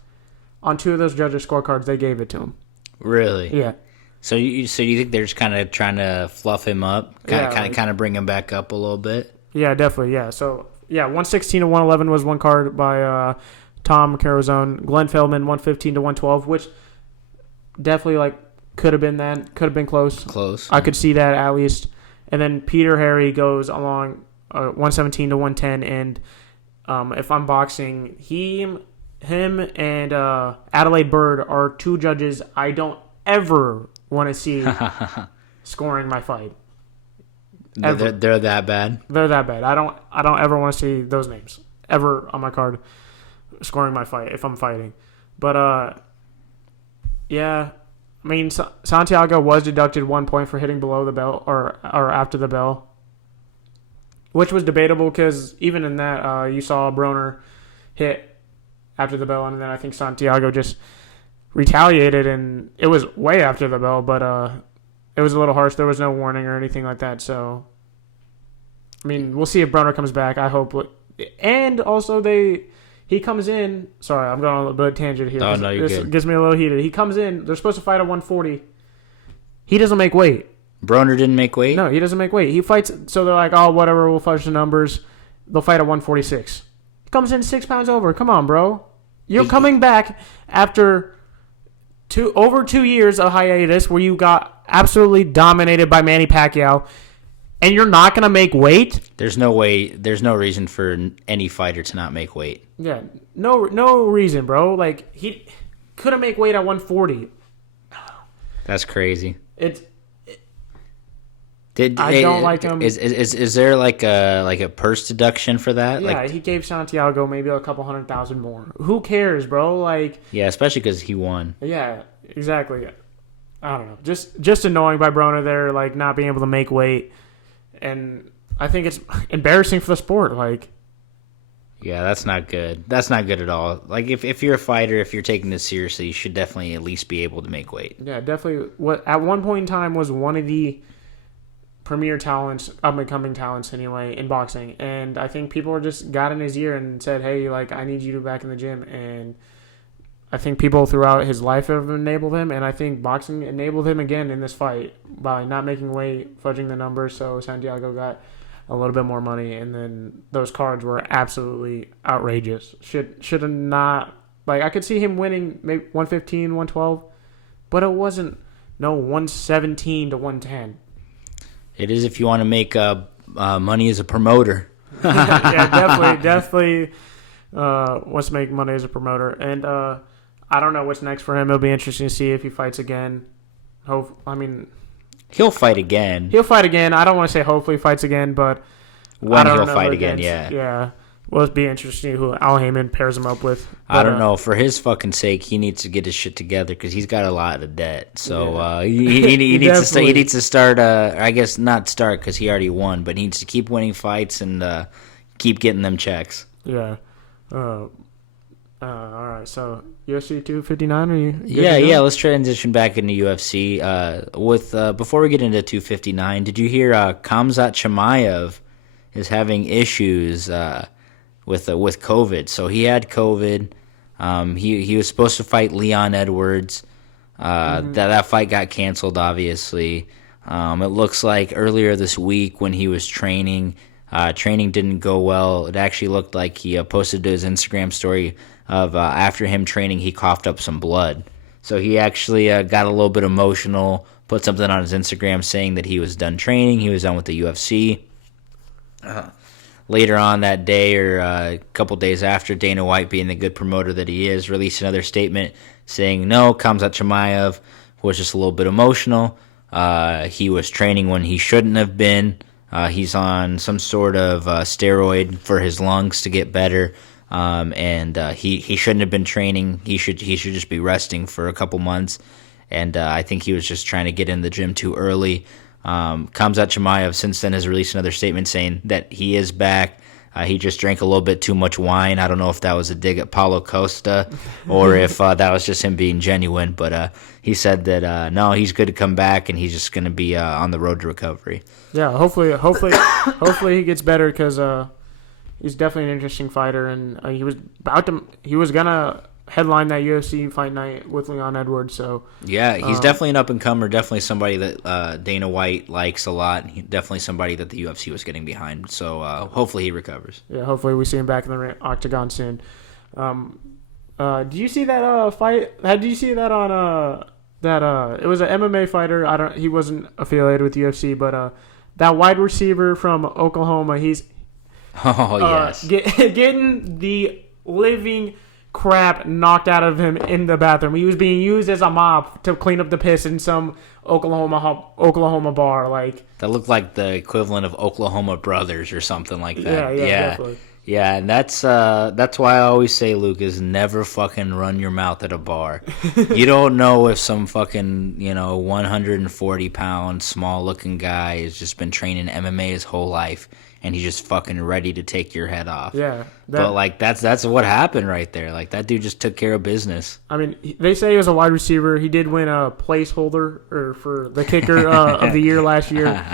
On 2 of those judges' scorecards, they gave it to him. Really? Yeah. So you think they're just kind of trying to fluff him up, kind of bring him back up a little bit? Yeah, definitely. Yeah. So 116 to 111 was one card by Tom Carazone. Glenn Feldman 115 to 112, which definitely could have been that, could have been close. Close. I could see that at least. And then Peter Harry goes along 117 to 110, and if I'm boxing, him and Adelaide Bird are 2 judges I don't ever want to see scoring my fight. They're that bad? They're that bad. I don't ever want to see those names ever on my card scoring my fight if I'm fighting. But yeah, I mean, Santiago was deducted 1 point for hitting below the bell or after the bell, which was debatable because even in that you saw Broner hit after the bell, and then I think Santiago just retaliated, and it was way after the bell, but it was a little harsh. There was no warning or anything like that. So, I mean, we'll see if Broner comes back. I hope. And also, he comes in. Sorry, I'm going on a little bit of tangent here. Oh, no, you're this good. Gets me a little heated. He comes in. They're supposed to fight at 140. He doesn't make weight. Broner didn't make weight? No, he doesn't make weight. He fights. So they're like, oh, whatever. We'll fudge the numbers. They'll fight at 146. He comes in 6 pounds over. Come on, bro. You're coming back after over 2 years of hiatus where you got absolutely dominated by Manny Pacquiao, and you're not going to make weight? There's no way. There's no reason for any fighter to not make weight. Yeah, no reason, bro. Like, he couldn't make weight at 140. That's crazy. I don't like him. Is there like a purse deduction for that? Yeah, like, he gave Santiago maybe a couple 100,000 more. Who cares, bro? Like, yeah, especially because he won. Yeah, exactly. I don't know. Just annoying by Broner there, like not being able to make weight, and I think it's embarrassing for the sport. Like, yeah, that's not good. That's not good at all. Like, if you're a fighter, if you're taking this seriously, you should definitely at least be able to make weight. Yeah, definitely. What at one point in time was one of the premier talents, up-and-coming talents anyway, in boxing. And I think people just got in his ear and said, hey, like, I need you to back in the gym. And I think people throughout his life have enabled him, and I think boxing enabled him again in this fight by not making weight, fudging the numbers, so Santiago got a little bit more money, and then those cards were absolutely outrageous. Should have not... Like, I could see him winning maybe 115, 112, but it wasn't 117 to 110. It is if you want to make money as a promoter. Yeah, definitely wants to make money as a promoter. And I don't know what's next for him. It'll be interesting to see if he fights again. He'll fight again. He'll fight again. I don't want to say hopefully he fights again, but when he'll fight again, yeah. Yeah. Well, it'll be interesting who Al Heyman pairs him up with. But, I don't know. For his fucking sake, he needs to get his shit together because he's got a lot of debt. So yeah. He needs to start. I guess not start because he already won, but he needs to keep winning fights and keep getting them checks. Yeah. All right. So UFC 259. Are you? Yeah. Let's transition back into UFC. Before we get into 259, did you hear Khamzat Chimaev is having issues with COVID? So he had COVID. He was supposed to fight Leon Edwards. That fight got canceled, obviously. It looks like earlier this week when he was training didn't go well. It actually looked like he posted to his Instagram story of after him training, he coughed up some blood. So he actually got a little bit emotional, put something on his Instagram saying that he was done training, he was done with the UFC. Later on that day or a couple days after, Dana White, being the good promoter that he is, released another statement saying, no, Khamzat Chimaev was just a little bit emotional. He was training when he shouldn't have been. He's on some sort of steroid for his lungs to get better. And he shouldn't have been training. He should just be resting for a couple months. And I think he was just trying to get in the gym too early. Khamzat Chimaev since then has released another statement saying that he is back. He just drank a little bit too much wine. I don't know if that was a dig at Paulo Costa or if that was just him being genuine. But he said that, no, he's good to come back, and he's just going to be on the road to recovery. Yeah, hopefully he gets better because he's definitely an interesting fighter. And he was going to headline that UFC fight night with Leon Edwards. So yeah, he's definitely an up-and-comer, definitely somebody that Dana White likes a lot. Definitely somebody that the UFC was getting behind. So hopefully he recovers. Yeah, hopefully we see him back in the octagon soon. Did you see that fight? Did you see that on it was an MMA fighter. He wasn't affiliated with UFC, but that wide receiver from Oklahoma, he's yes, getting the living crap knocked out of him in the bathroom. He was being used as a mop to clean up the piss in some Oklahoma bar. Like, that looked like the equivalent of Oklahoma Brothers or something like that. Yeah, definitely. Yeah, and that's why I always say, Lucas, never fucking run your mouth at a bar. You don't know if some fucking 140-pound small looking guy has just been training MMA his whole life, and he's just fucking ready to take your head off. Yeah, but like that's what happened right there. Like that dude just took care of business. I mean, they say he was a wide receiver. He did win a placeholder or for the kicker of the year last year,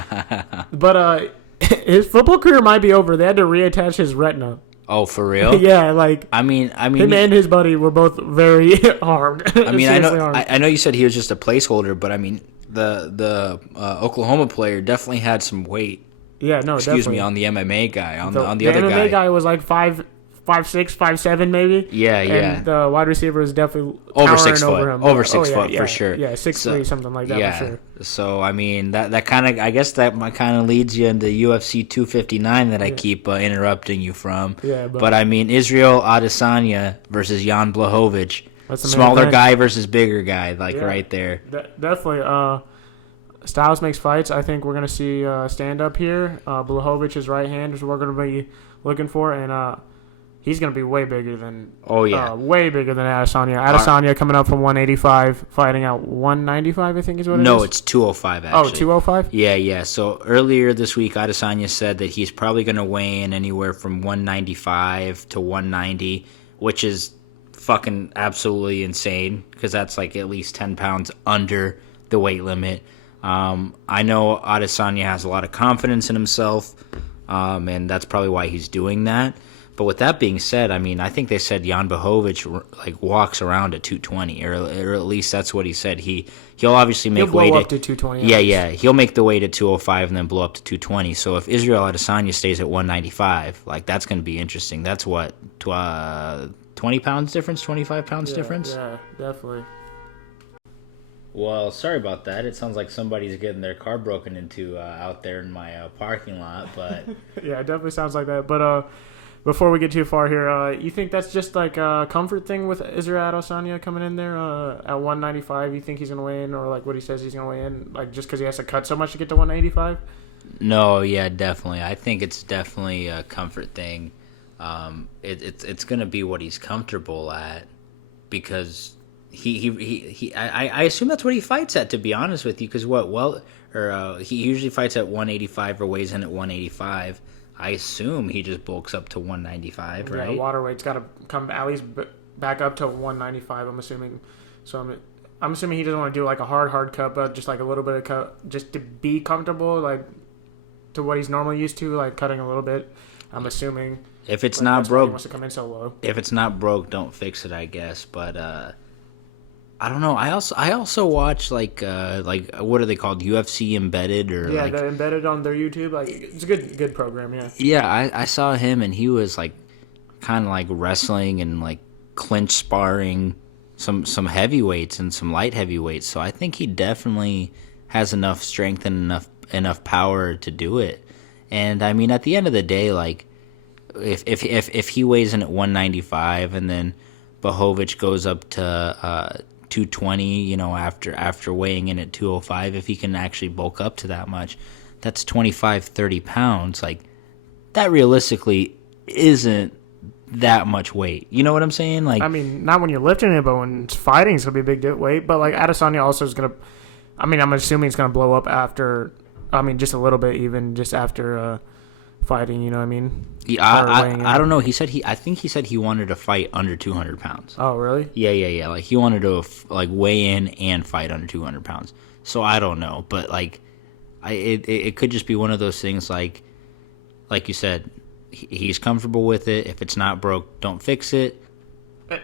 but his football career might be over. They had to reattach his retina. Oh, for real? Yeah, like I mean, him and his buddy were both very harmed. I mean, I know you said he was just a placeholder, but I mean, the Oklahoma player definitely had some weight. Yeah, no, Excuse definitely. me, on the MMA guy, on the other MMA guy. MMA guy was like 5'6", 5'7", maybe. Yeah, yeah. And the wide receiver was definitely over 6 towering foot, over him. over 6 yeah, foot yeah, for sure. Yeah, 6'3", something like that. Yeah. For sure. So I mean that kind of, I guess that kind of leads you into UFC 259 that I keep interrupting you from. Yeah, but I mean Israel Adesanya versus Jan Blachowicz, smaller event. Guy versus bigger guy, like right there. Definitely. Styles makes fights. I think we're gonna see stand up here. Blahovich's right hand is what we're gonna be looking for, and he's gonna be way bigger than way bigger than Adesanya. Adesanya coming up from 185, fighting out 195. I think is what it is. No, it's 205 actually. Oh, 205. Yeah. So earlier this week, Adesanya said that he's probably gonna weigh in anywhere from 195 to 190, which is fucking absolutely insane because that's like at least 10 pounds under the weight limit. I know Adesanya has a lot of confidence in himself, and that's probably why he's doing that. But with that being said, I mean, I think they said Jan Blachowicz like walks around at 220, or at least that's what he said. He'll obviously make He'll blow weight up to 220. Yeah. He'll make the weight at 205 and then blow up to 220. So if Israel Adesanya stays at 195, like that's going to be interesting. That's what 20 pounds difference, 25 pounds difference. Yeah, definitely. Well, sorry about that. It sounds like somebody's getting their car broken into out there in my parking lot, but Yeah, it definitely sounds like that. But before we get too far here, you think that's just like a comfort thing with Israel Adesanya coming in there at 195? You think he's gonna weigh in, or like what he says he's gonna weigh in, like just because he has to cut so much to get to 185? No, yeah, definitely. I think it's definitely a comfort thing. It's gonna be what he's comfortable at, because I assume that's what he fights at, to be honest with you, because he usually fights at 185 or weighs in at 185. I assume he just bulks up to 195, right? Yeah, water weight's got to come at least back up to 195, I'm assuming. So I'm assuming he doesn't want to do like a hard cut, but just like a little bit of cut, just to be comfortable, like to what he's normally used to, like cutting a little bit. I'm assuming. If it's not broke, he wants to come in so low. If it's not broke, don't fix it, I guess. But I don't know. I also watch like what are they called? UFC Embedded, or yeah, they're embedded on their YouTube. Like it's a good program. Yeah. Yeah, I saw him, and he was like kind of like wrestling and like clinch sparring some heavyweights and some light heavyweights. So I think he definitely has enough strength and enough power to do it. And I mean, at the end of the day, like if he weighs in at 195 and then Blachowicz goes up to 220, after weighing in at 205, if he can actually bulk up to that much, that's 25-30 pounds. Like that realistically isn't that much weight. You know what I'm saying? Like, I mean, not when you're lifting it, but when it's fighting, it's gonna be a big weight. But like Adesanya also is gonna, I mean, I'm assuming it's gonna blow up after. I mean, just a little bit, even just after fighting. You know what I mean? Yeah, I don't know. I think he said he wanted to fight under 200 pounds. Oh, really? Yeah. Like he wanted to like weigh in and fight under 200 pounds. So I don't know, but like, it could just be one of those things. Like you said, he's comfortable with it. If it's not broke, don't fix it.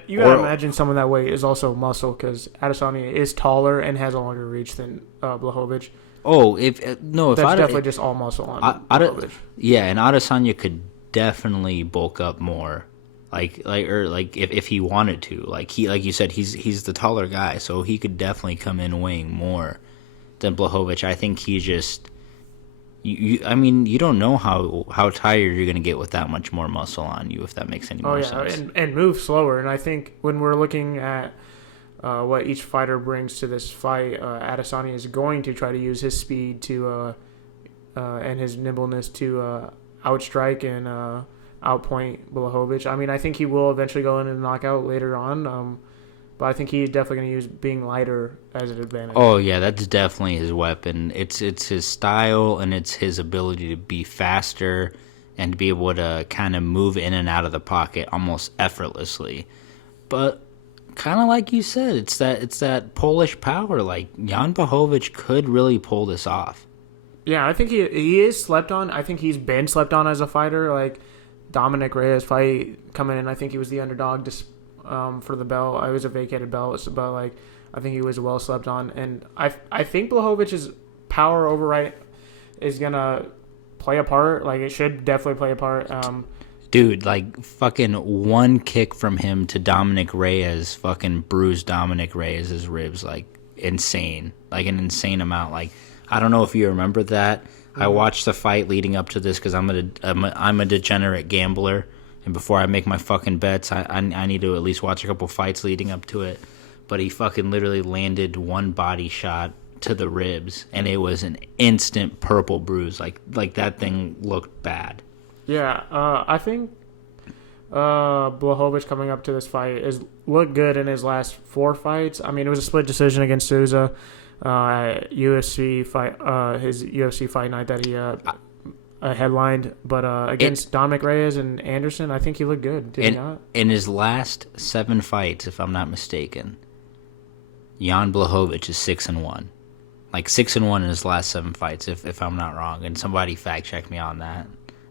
You gotta imagine someone that weight is also muscle, because Adesanya is taller and has a longer reach than Blachowicz. Oh, that's definitely just all muscle on Blachowicz. Yeah, and Adesanya could definitely bulk up more, like if he wanted to. Like you said, he's the taller guy, so he could definitely come in weighing more than Blachowicz. I think he just. I mean, you don't know how tired you're going to get with that much more muscle on you, if that makes any more sense. And move slower. And I think when we're looking at what each fighter brings to this fight, Adesanya is going to try to use his speed to and his nimbleness to outstrike and outpoint Blachowicz. I mean, I think he will eventually go into the knockout later on, but I think he's definitely going to use being lighter as an advantage. Oh yeah, that's definitely his weapon. It's his style and it's his ability to be faster and to be able to kind of move in and out of the pocket almost effortlessly. But kind of like you said, it's that Polish power. Like Jan Blachowicz could really pull this off. Yeah, I think he is slept on. I think he's been slept on as a fighter. Like Dominic Reyes fight coming in, I think he was the underdog for the belt. It was a vacated belt, but like I think he was well slept on. And I think Blachowicz's power override is gonna play a part. Like it should definitely play a part. Dude, like fucking one kick from him to Dominic Reyes fucking bruised Dominic Reyes' ribs like insane. Like an insane amount. Like I don't know if you remember that. I watched the fight leading up to this because I'm a degenerate gambler, and before I make my fucking bets, I need to at least watch a couple fights leading up to it. But he fucking literally landed one body shot to the ribs, and it was an instant purple bruise. Like that thing looked bad. Yeah, I think Blachowicz coming up to this fight is looked good in his last 4 fights. I mean, it was a split decision against Souza. UFC fight, his UFC fight night that he headlined, but against Dominic Reyes and Anderson, I think he looked good. Did he not? In his last 7 fights, if I'm not mistaken, Jan Blachowicz is 6-1, like 6-1 in his last 7 fights, if I'm not wrong. And somebody fact check me on that.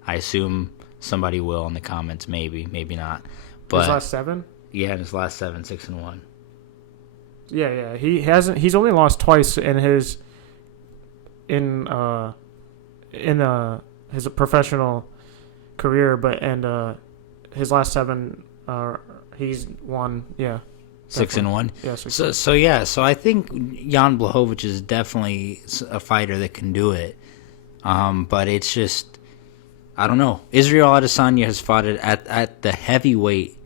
I assume somebody will in the comments, maybe not. But his last 7? Yeah, in his last 7, 6-1. Yeah. He's only lost twice in his his professional career, his last 7 he's won. Yeah. 6-1. Yeah. 6-1. So I think Jan Blachowicz is definitely a fighter that can do it. But it's just I don't know. Israel Adesanya has fought it at the heavyweight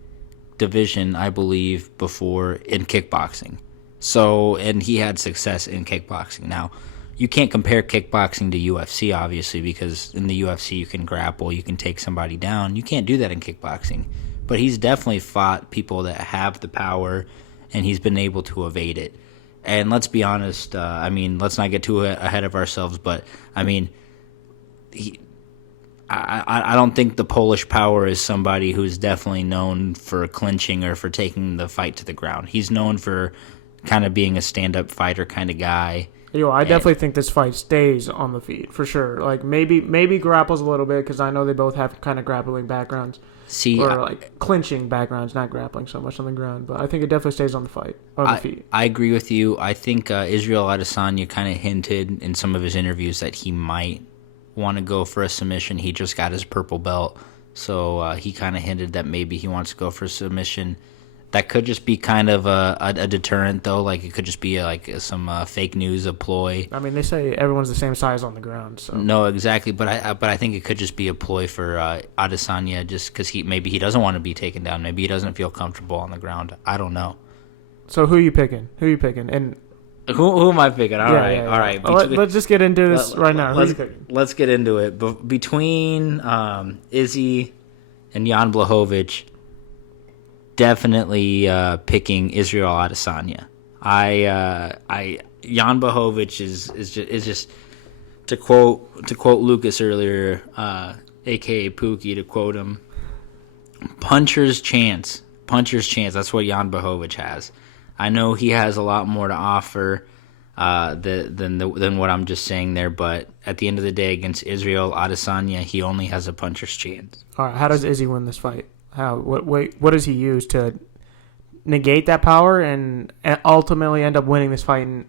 division, I believe, before in kickboxing. So, and he had success in kickboxing. Now, you can't compare kickboxing to UFC, obviously, because in the UFC you can grapple, you can take somebody down. You can't do that in kickboxing. But he's definitely fought people that have the power, and he's been able to evade it. And let's be honest, let's not get too ahead of ourselves, but, I don't think the Polish power is somebody who's definitely known for clinching or for taking the fight to the ground. He's known for kind of being a stand-up fighter kind of guy. I definitely think this fight stays on the feet, for sure. Like, maybe grapples a little bit, because I know they both have kind of grappling backgrounds. Clinching backgrounds, not grappling so much on the ground. But I think it definitely stays on the feet. I agree with you. I think Israel Adesanya kind of hinted in some of his interviews that he might want to go for a submission. He just got his purple belt, so he kind of hinted that maybe he wants to go for a submission. That could just be kind of a deterrent, though. Like, it could just be some fake news, a ploy. I mean, they say everyone's the same size on the ground. So. No, exactly. But I think it could just be a ploy for Adesanya, just because maybe he doesn't want to be taken down. Maybe he doesn't feel comfortable on the ground. I don't know. So who are you picking? And who am I picking? All right. Let's just get into this right now. Let's get into it. Between Izzy and Jan Blachowicz, definitely picking Israel Adesanya. Jan Blachowicz is just to quote Lucas earlier, aka Pookie, to quote him, puncher's chance. That's what Jan Blachowicz has. I know he has a lot more to offer than what I'm just saying there, but at the end of the day, against Israel Adesanya, he only has a puncher's chance. All right, how does Izzy win this fight? What does he use to negate that power and ultimately end up winning this fight in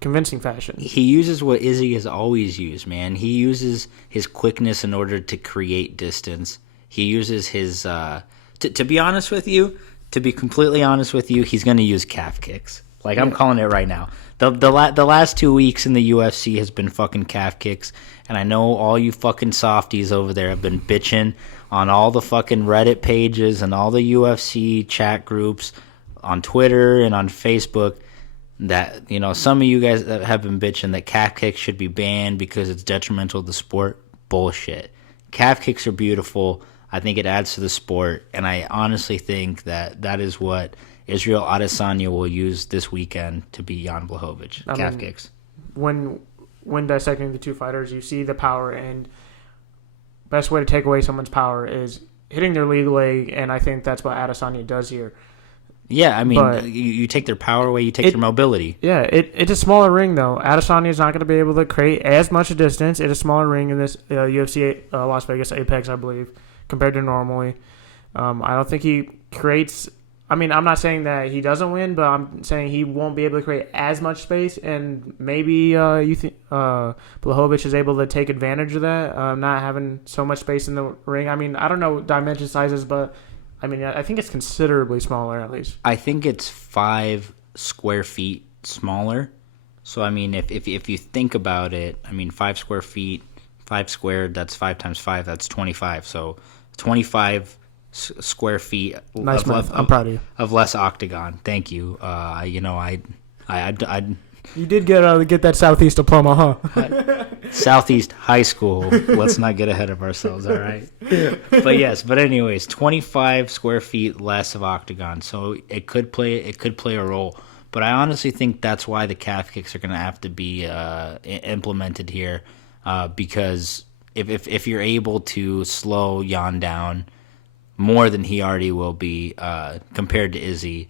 convincing fashion? He uses what Izzy has always used, man. He uses his quickness in order to create distance. He uses his to be honest with you. To be completely honest with you, he's going to use calf kicks. Like, I'm calling it right now. The last 2 weeks in the UFC has been fucking calf kicks. And I know all you fucking softies over there have been bitching on all the fucking Reddit pages and all the UFC chat groups on Twitter and on Facebook that, some of you guys that have been bitching that calf kicks should be banned because it's detrimental to the sport. Bullshit. Calf kicks are beautiful. I think it adds to the sport, and I honestly think that is what Israel Adesanya will use this weekend to beat Jan Blachowicz. Calf kicks. When dissecting the two fighters, you see the power, and best way to take away someone's power is hitting their lead leg, and I think that's what Adesanya does here. Yeah, I mean, you take their power away, you take their mobility. Yeah, it's a smaller ring, though. Adesanya is not going to be able to create as much distance. It's a smaller ring in this UFC Las Vegas Apex, I believe, compared to normally. I don't think he creates... I mean, I'm not saying that he doesn't win, but I'm saying he won't be able to create as much space, and maybe you think Blachowicz is able to take advantage of that, not having so much space in the ring. I mean, I don't know dimension sizes, but I mean, I think it's considerably smaller, at least. I think it's 5 square feet smaller. So, I mean, if you think about it, I mean, 5 square feet, 5 squared, that's 5 times 5, that's 25. So, 25 square feet. Nice math. I'm proud of you. Of less octagon. Thank you. You did get that Southeast diploma, huh? Southeast High School. Let's not get ahead of ourselves, all right? Yeah. But anyways, 25 square feet less of octagon, so it could play a role. But I honestly think that's why the calf kicks are going to have to be implemented here, because if you're able to slow Jan down more than he already will be compared to Izzy,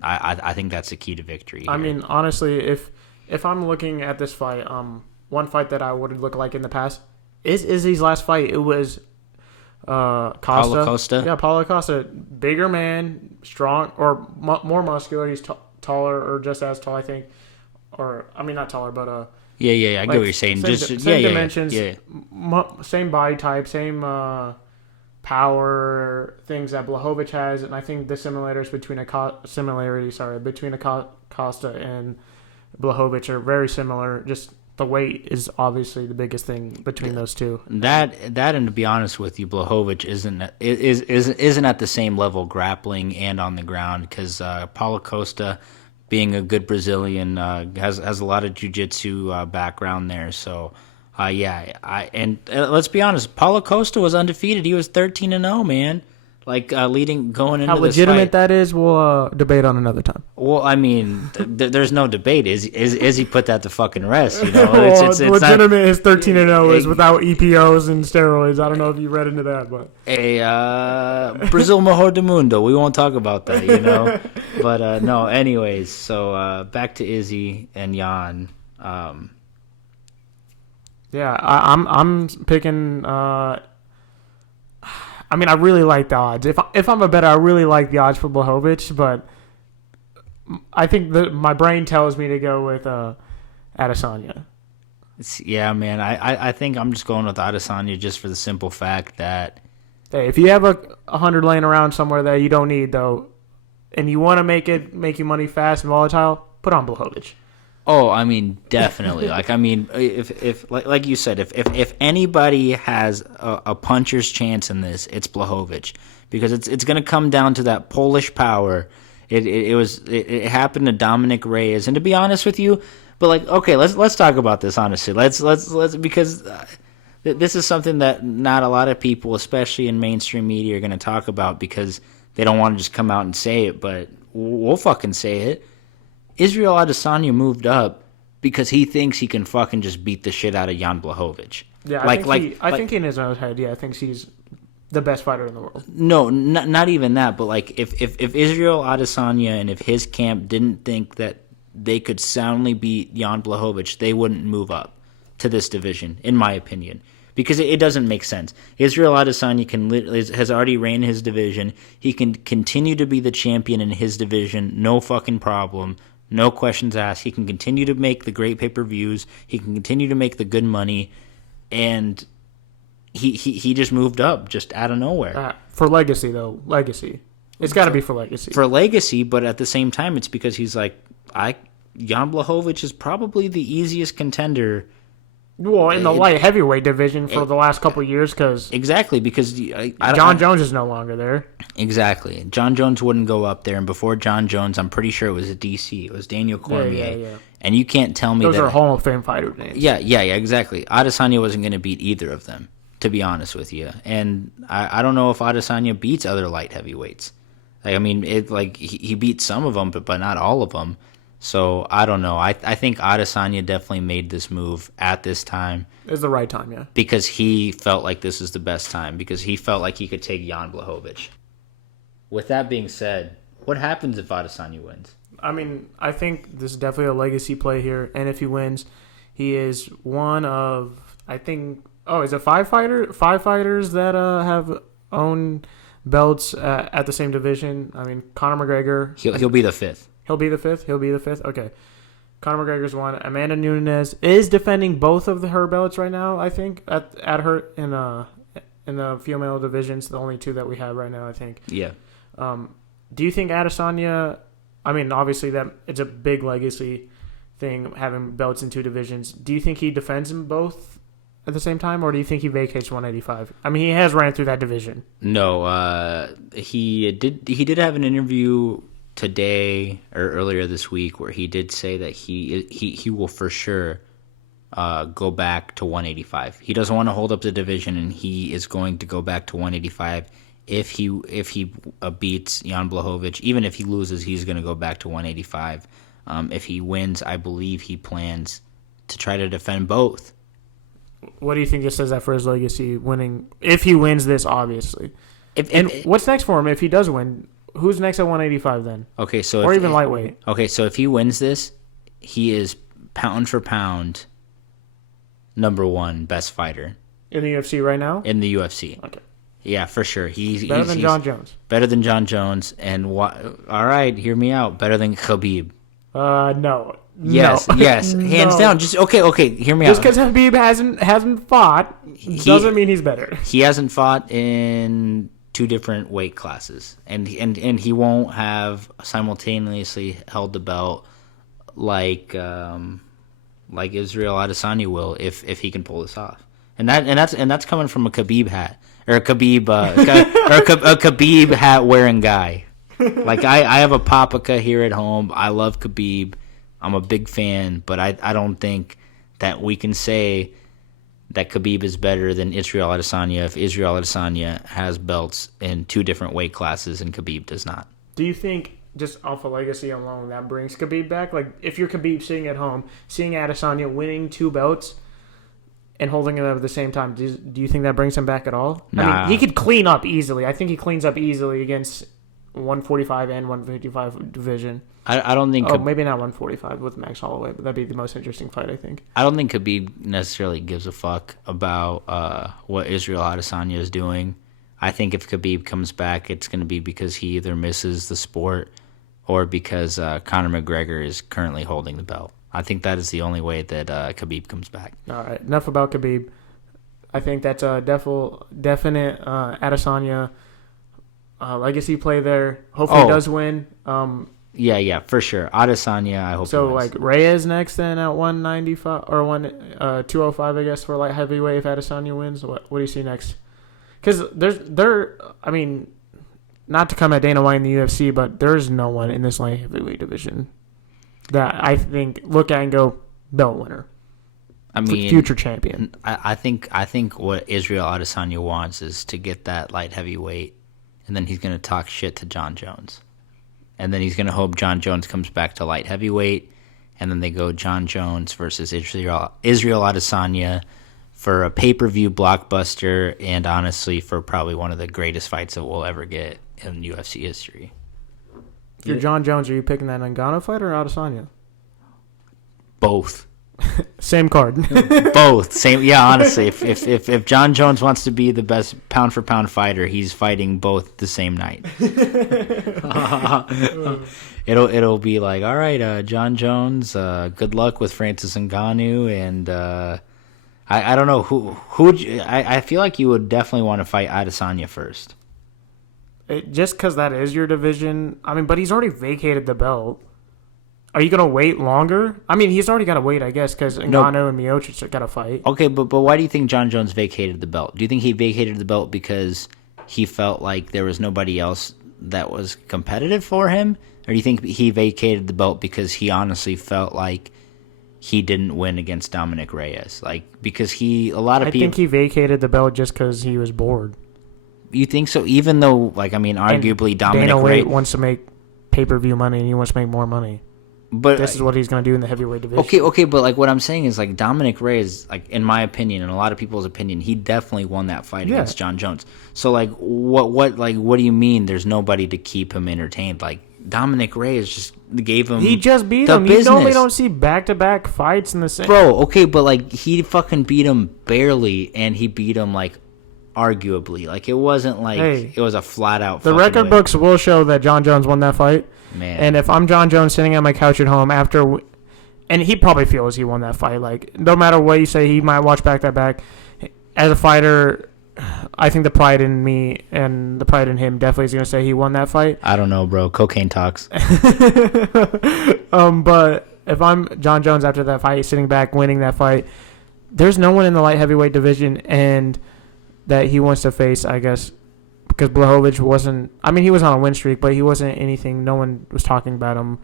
I think that's the key to victory here. I mean, honestly, if I'm looking at this fight, one fight that I would look like in the past is Izzy's last fight. It was Costa. Paulo Costa? Yeah, Paulo Costa. Bigger man, strong, or more muscular. He's taller, or just as tall, I think. Or, I mean, not taller, but... Yeah, I get what you're saying. Same dimensions, same body type, same... power, things that Blachowicz has, and I think the similarities between Costa and Blachowicz are very similar. Just the weight is obviously the biggest thing between those two. That and to be honest with you, Blachowicz isn't at the same level grappling and on the ground, because Paulo Costa, being a good Brazilian, has a lot of jiu-jitsu background there, so. Let's be honest. Paulo Costa was undefeated. He was 13-0, man. Going into how legitimate that is, we'll debate on another time. Well, I mean, there's no debate. Is he put that to fucking rest? You know, it's legitimate. His 13-0 is without EPOs and steroids. I don't know if you read into that, but Brazil mejor do mundo. We won't talk about that, you know. But no. Anyways, so back to Izzy and Jan. Yeah, I'm picking. I mean, I really like the odds. If I'm a bettor, I really like the odds for Blachowicz, but I think my brain tells me to go with Adesanya. Yeah, man. I think I'm just going with Adesanya just for the simple fact that. Hey, if you have 100 laying around somewhere that you don't need though, and you want to make you money fast and volatile, put on Blachowicz. Oh, I mean, definitely. If like you said, if anybody has a puncher's chance in this, it's Blachowicz, because it's going to come down to that Polish power. It happened to Dominic Reyes, and to be honest with you, but okay, let's talk about this honestly. Let's because this is something that not a lot of people, especially in mainstream media, are going to talk about because they don't want to just come out and say it, but we'll fucking say it. Israel Adesanya moved up because he thinks he can fucking just beat the shit out of Jan Blachowicz. Yeah, I think in his own head, I think he's the best fighter in the world. No, not even that, but if Israel Adesanya and if his camp didn't think that they could soundly beat Jan Blachowicz, they wouldn't move up to this division, in my opinion. Because it doesn't make sense. Israel Adesanya has already ran his division. He can continue to be the champion in his division, no fucking problem. No questions asked. He can continue to make the great pay-per-views. He can continue to make the good money. And he just moved up just out of nowhere. For legacy, though. Legacy. It's got to be for legacy. For legacy, but at the same time, it's because he's Jan Blachowicz is probably the easiest contender. Well, in the light heavyweight division for the last couple of years, because John Jones is no longer there. Exactly, John Jones wouldn't go up there, and before John Jones, I'm pretty sure it was a DC. It was Daniel Cormier, yeah. And you can't tell me those are Hall of Fame fighter names. Yeah, exactly. Adesanya wasn't going to beat either of them. to be honest with you. And I don't know if Adesanya beats other light heavyweights. Like, I mean, he beat some of them, but not all of them. So I don't know. I think Adesanya definitely made this move at this time. It's the right time, yeah. Because he felt like this is the best time. Because he felt like he could take Jan Blachowicz. With that being said, what happens if Adesanya wins? I mean, I think this is definitely a legacy play here, and if he wins, he is one of, I think, is it five fighters that have owned belts at the same division? I mean, Conor McGregor. He'll be the fifth. He'll be the fifth. Okay. Conor McGregor's one. Amanda Nunes is defending both of her belts right now. I think at her in the female divisions, the only two that we have right now. I think. Yeah. Do you think Adesanya? I mean, obviously that it's a big legacy thing having belts in two divisions. Do you think he defends them both at the same time, or do you think he vacates 185? I mean, he has ran through that division. No, he did have an interview today or earlier this week where he did say that he will for sure go back to 185. He doesn't want to hold up the division, and he is going to go back to 185 if he beats Jan Blachowicz. Even if he loses, he's going to go back to 185. If he wins, I believe he plans to try to defend both. What do you think this says that for his legacy winning? If he wins this, obviously. What's next for him if he does win? Who's next at 185 then? Okay, so or even lightweight. Okay, so if he wins this, he is pound for pound number one best fighter in the UFC right now. In the UFC, okay, yeah, for sure. He's better than John Jones. Better than John Jones, and all right, hear me out. Better than Khabib. No. Yes, no. Yes, hands down. Just okay. Hear me out. Just because Khabib hasn't fought doesn't mean he's better. He hasn't fought in two different weight classes, and he won't have simultaneously held the belt like Israel Adesanya will if he can pull this off. And that's coming from a Khabib hat or a Khabib a Khabib hat wearing guy. Like I have a Paprika here at home. I love Khabib. I'm a big fan, but I don't think that we can say that Khabib is better than Israel Adesanya if Israel Adesanya has belts in two different weight classes and Khabib does not. Do you think just off of legacy alone that brings Khabib back? Like if you're Khabib sitting at home, seeing Adesanya winning two belts and holding them at the same time, do you think that brings him back at all? Nah. I mean, he could clean up easily. I think he cleans up easily against 145 and 155 division. I don't think... maybe not 145 with Max Holloway, but that'd be the most interesting fight, I think. I don't think Khabib necessarily gives a fuck about what Israel Adesanya is doing. I think if Khabib comes back, it's going to be because he either misses the sport or because Conor McGregor is currently holding the belt. I think that is the only way that Khabib comes back. All right, enough about Khabib. I think that's a definite Adesanya legacy play there. Hopefully he does win. Yeah, for sure. Adesanya, I hope. So like Reyes next then at 195 or 205, I guess, for light heavyweight if Adesanya wins. What do you see next? Because I mean, not to come at Dana White in the UFC, but there's no one in this light heavyweight division that I think look at and go belt winner. I mean, future champion. I think what Israel Adesanya wants is to get that light heavyweight, and then he's going to talk shit to John Jones. And then he's going to hope John Jones comes back to light heavyweight. And then they go John Jones versus Israel Adesanya for a pay-per-view blockbuster. And honestly, for probably one of the greatest fights that we'll ever get in UFC history. If you're John Jones, are you picking that Ngannou fight or Adesanya? Both. Same card. Both. Same. Yeah, honestly, if John Jones wants to be the best pound for pound fighter, he's fighting both the same night. It'll be like, all right, John Jones, good luck with Francis Ngannou, and I don't know who would you, I feel like you would definitely want to fight Adesanya first. Just because that is your division. I mean, but he's already vacated the belt. Are you going to wait longer? I mean, he's already got to wait, I guess, because Ngannou and Miocic got to fight. Okay, but why do you think John Jones vacated the belt? Do you think he vacated the belt because he felt like there was nobody else that was competitive for him? Or do you think he vacated the belt because he honestly felt like he didn't win against Dominic Reyes. Like, because I think he vacated the belt just because he was bored. You think so? Even though, like, I mean, arguably Dominic Dana Reyes White wants to make pay-per-view money, and he wants to make more money. But this is what he's going to do in the heavyweight division. Okay, but like what I'm saying is, like, Dominic Reyes, like, in my opinion and a lot of people's opinion, he definitely won that fight against John Jones. So like what do you mean there's nobody to keep him entertained? Like, Dominic Reyes just gave him He just beat him. You normally don't see back-to-back fights in the same. Bro, okay, but like he fucking beat him barely, and he beat him like arguably. Like, it wasn't like it was a flat out. The record books will show that John Jones won that fight. Man. And if I'm John Jones sitting on my couch at home and he probably feels he won that fight. Like, no matter what you say, he might watch back. As a fighter, I think the pride in me and the pride in him definitely is going to say he won that fight. I don't know, bro. Cocaine talks. But if I'm John Jones after that fight, sitting back, winning that fight, there's no one in the light heavyweight division and that he wants to face, I guess, because Blaydes wasn't... I mean, he was on a win streak, but he wasn't anything... No one was talking about him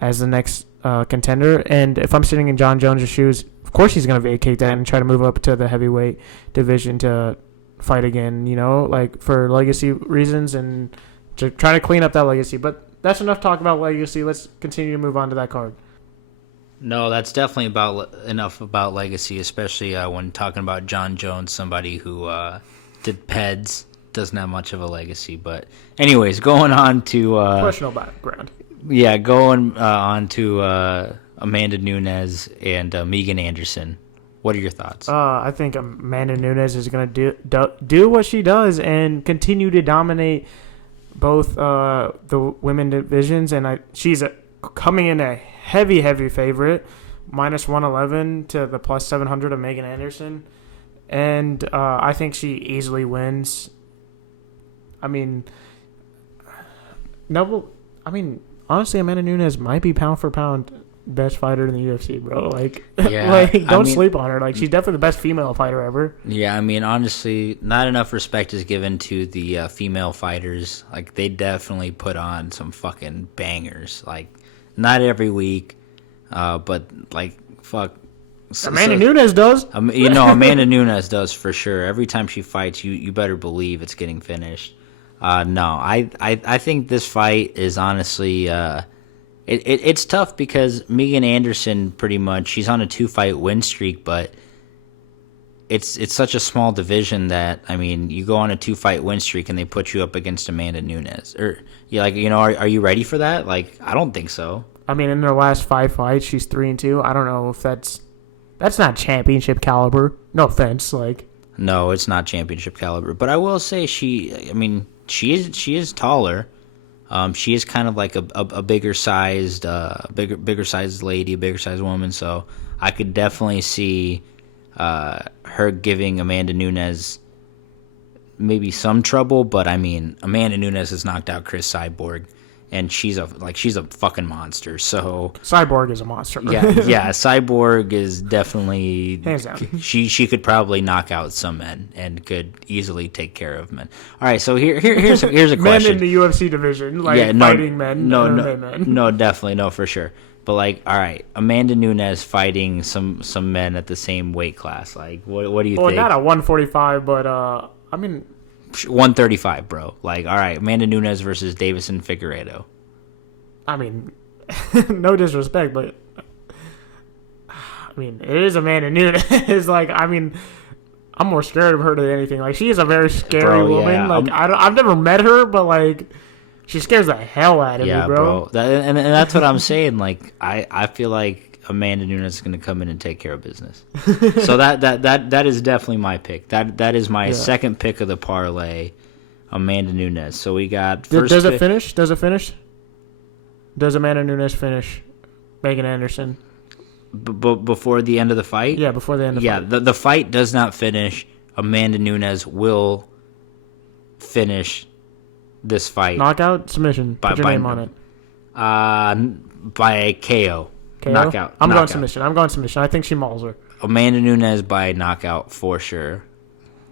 as the next contender. And if I'm sitting in John Jones' shoes, of course he's going to vacate that and try to move up to the heavyweight division to fight again, you know, like for legacy reasons and to try to clean up that legacy. But that's enough talk about legacy. Let's continue to move on to that card. No, that's definitely enough about legacy, especially when talking about John Jones, somebody who did PEDs. Doesn't have much of a legacy, but anyways, going on to questionable background. Yeah, going on to Amanda Nunes and Megan Anderson. What are your thoughts? I think Amanda Nunes is going to do what she does and continue to dominate both the women divisions, and she's coming in a heavy favorite, minus 111 to the plus 700 of Megan Anderson, and I think she easily wins. I mean, honestly, Amanda Nunes might be pound for pound best fighter in the UFC, bro. Like, yeah, don't sleep on her. Like, she's definitely the best female fighter ever. Yeah, I mean, honestly, not enough respect is given to the female fighters. Like, they definitely put on some fucking bangers. Like, not every week, but like, fuck. Amanda Nunes does. Amanda Nunes does for sure. Every time she fights, you better believe it's getting finished. No, I think this fight is honestly it's tough because Megan Anderson pretty much she's on a 2-fight win streak, but it's such a small division that I mean you go on a 2-fight win streak and they put you up against Amanda Nunes are you ready for that? Like, I don't think so. I mean, in their last 5 fights, she's 3-2. I don't know if that's not championship caliber. No offense, like. No, it's not championship caliber, but I will say she is taller. She is kind of like a bigger sized lady, a bigger sized woman. So I could definitely see her giving Amanda Nunes maybe some trouble. But I mean, Amanda Nunes has knocked out Chris Cyborg, and she's a fucking monster. So Cyborg is a monster. Yeah, Cyborg is definitely hands down. She could probably knock out some men and could easily take care of men. All right, so here's a question. Men in the UFC division, fighting men. No, definitely no for sure. But like, all right, Amanda Nunes fighting some men at the same weight class. Like, what do you think? Well, not at 145, but I mean. 135, bro. Like, all right, Amanda Nunes versus Davison Figueiredo. I mean, no disrespect, but I mean, it is Amanda Nunes. Like, I mean, I'm more scared of her than anything. Like, she is a very scary woman. Yeah, like, I've never met her, but like, she scares the hell out of me, bro. And that's what I'm saying. Like, I feel like Amanda Nunes is going to come in and take care of business. So that is definitely my pick. That is my second pick of the parlay, Amanda Nunes. So we got first. Does it finish? Does Does Amanda Nunes finish Megan Anderson? Before the end of the fight? Yeah, before the end of the fight. Yeah, the fight does not finish. Amanda Nunes will finish this fight. Knockout? Submission? Put your name on it. By KO. Knockout. I'm going submission. I think she mauls her. Amanda Nunes by knockout for sure.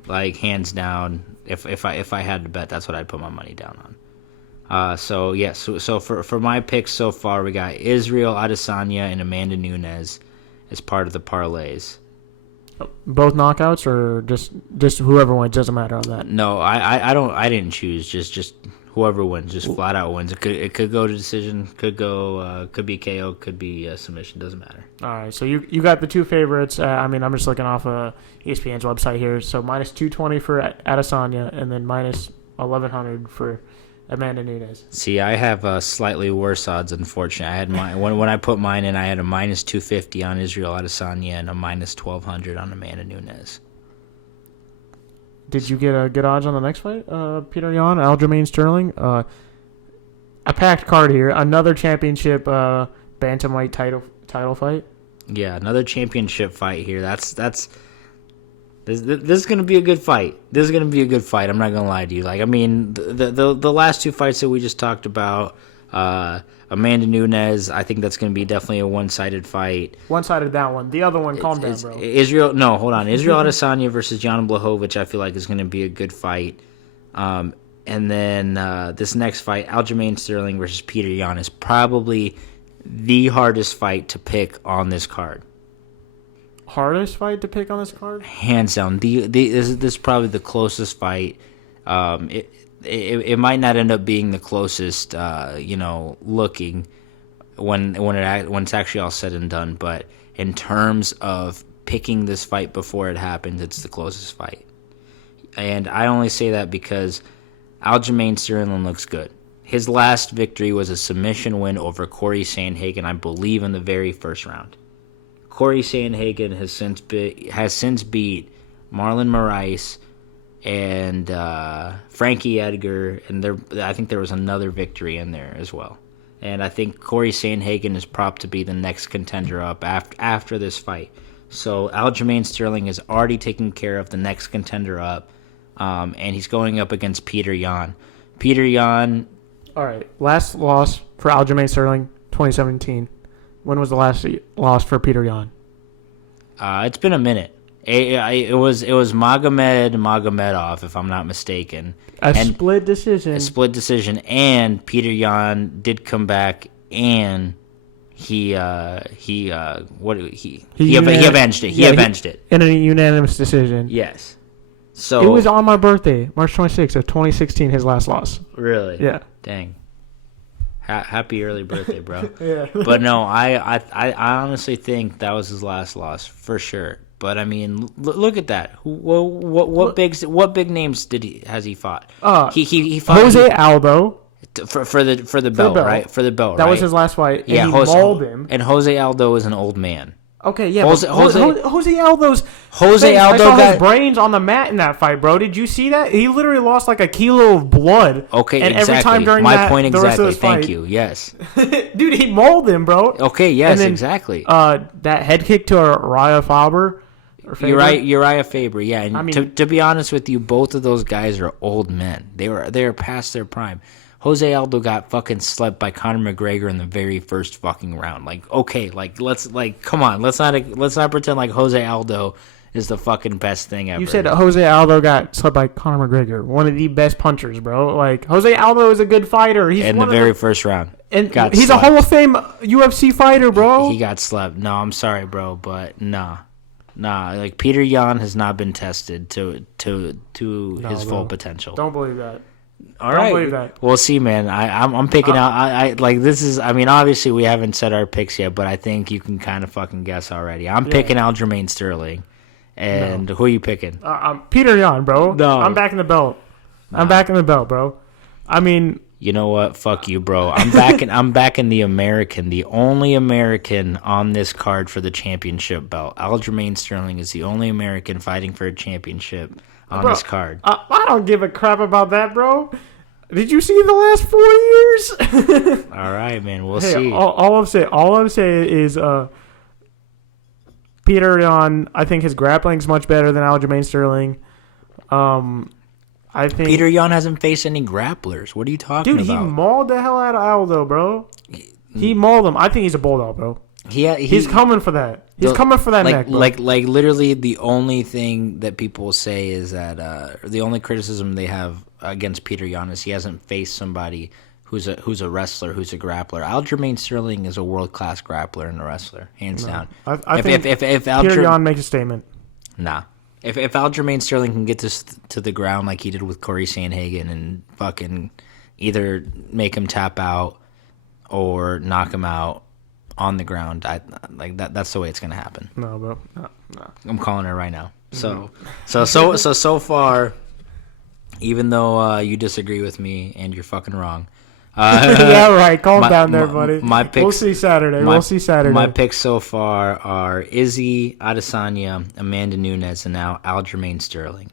Like, hands down. If I had to bet, that's what I'd put my money down on. So for my picks so far, we got Israel Adesanya and Amanda Nunes. as part of the parlays. Both knockouts or just whoever wins, doesn't matter on that. No, I didn't choose. Just whoever wins, just flat out wins. It could go to decision, could be KO, could be submission. Doesn't matter. All right, so you got the two favorites. I'm just looking off ESPN's website here. So minus 220 for Adesanya, and then minus 1100 for Amanda Nunes. See, I have slightly worse odds, unfortunately. I had when I put mine in, I had a minus 250 on Israel Adesanya and a minus 1200 on Amanda Nunes. Did you get a good odds on the next fight? Peter Yan, Aljamain Sterling. A packed card here. Another championship bantamweight title fight. Yeah, another championship fight here. This is going to be a good fight. This is going to be a good fight. I'm not going to lie to you. The last two fights that we just talked about, Amanda Nunes, I think that's going to be definitely a one-sided fight. One-sided, that one. The other one, calm down, bro. Israel Adesanya versus Jan Blachowicz, I feel like is going to be a good fight. And then this next fight, Aljamain Sterling versus Peter Yan, is probably the hardest fight to pick on this card. Hardest fight to pick on this card? Hands down. This is probably the closest fight. It might not end up being the closest, looking when it's actually all said and done. But in terms of picking this fight before it happens, it's the closest fight. And I only say that because Aljamain Sterling looks good. His last victory was a submission win over Corey Sandhagen, I believe, in the very first round. Corey Sandhagen has since beat Marlon Moraes and Frankie Edgar, and I think there was another victory in there as well. And I think Corey Sandhagen is propped to be the next contender up after this fight. So Aljamain Sterling is already taking care of the next contender up, and he's going up against Peter Yan. Peter Yan. All right, last loss for Aljamain Sterling, 2017. When was the last loss for Peter Yan? It's been a minute. It was Magomedov, if I'm not mistaken. Split decision. A split decision, and Peter Yan did come back, and he avenged it. He avenged it in a unanimous decision. Yes. So it was on my birthday, March 26th of 2016. His last loss. Really? Yeah. Dang. Happy early birthday, bro. Yeah. But no, I honestly think that was his last loss for sure. But I mean, look at that. What big names has he fought? He fought Jose Aldo for the belt, right? For the belt, that right? was his last fight. Yeah, and he mauled him. And Jose Aldo is an old man. Okay, yeah. Jose Aldo I saw his brains on the mat in that fight, bro. Did you see that? He literally lost like a kilo of blood. Okay, and exactly. Every time during my point exactly. Thank you. Yes. Dude, he mauled him, bro. Okay. Yes. Then, exactly. That head kick to Uriah Faber. Uriah Faber. Yeah. And to be honest with you, both of those guys are old men. They were past their prime. Jose Aldo got fucking slept by Conor McGregor in the very first fucking round. Come on, let's not pretend like Jose Aldo is the fucking best thing ever. You said Jose Aldo got slept by Conor McGregor, one of the best punchers, bro. Like Jose Aldo is a good fighter. He's in the very first round, and he's a Hall of Fame UFC fighter, bro. He got slept. No, I'm sorry, bro, but nah. Like Peter Yan has not been tested to his full potential. Don't believe that. All right. Believe that. We'll see, man. I'm picking out. I like this is. I mean, obviously we haven't said our picks yet, but I think you can kind of fucking guess already. I'm picking Aljamain Sterling, and who are you picking? Peter Yan, bro. No, I'm backing the belt. I'm backing the belt, bro. I mean, you know what? Fuck you, bro. I'm backing the American, the only American on this card for the championship belt. Aljamain Sterling is the only American fighting for a championship on this card. I don't give a crap about that, bro. Did you see the last 4 years? All right, man. We'll see. All I'm saying is Peter Yan, I think his grappling's much better than Aljamain Sterling. I think Peter Yan hasn't faced any grapplers. What are you talking about? Dude, he mauled the hell out of Aldo, bro. He mauled him. I think he's a bulldog, bro. He's coming for that. He's coming for that neck, bro. Like literally the only thing that people say is that the only criticism they have against Peter Yan is he hasn't faced somebody who's a wrestler, who's a grappler. Aljamain Sterling is a world-class grappler and a wrestler, hands down. I think Peter Yan makes a statement. Nah. If Aljamain Sterling can get this to the ground like he did with Corey Sandhagen and fucking either make him tap out or knock him out on the ground, that's the way it's gonna happen. No, bro. No. I'm calling it right now. So far, even though you disagree with me and you're fucking wrong. Yeah, right. Calm down there, buddy. We'll see Saturday. My picks so far are Izzy Adesanya, Amanda Nunes, and now Aljamain Sterling.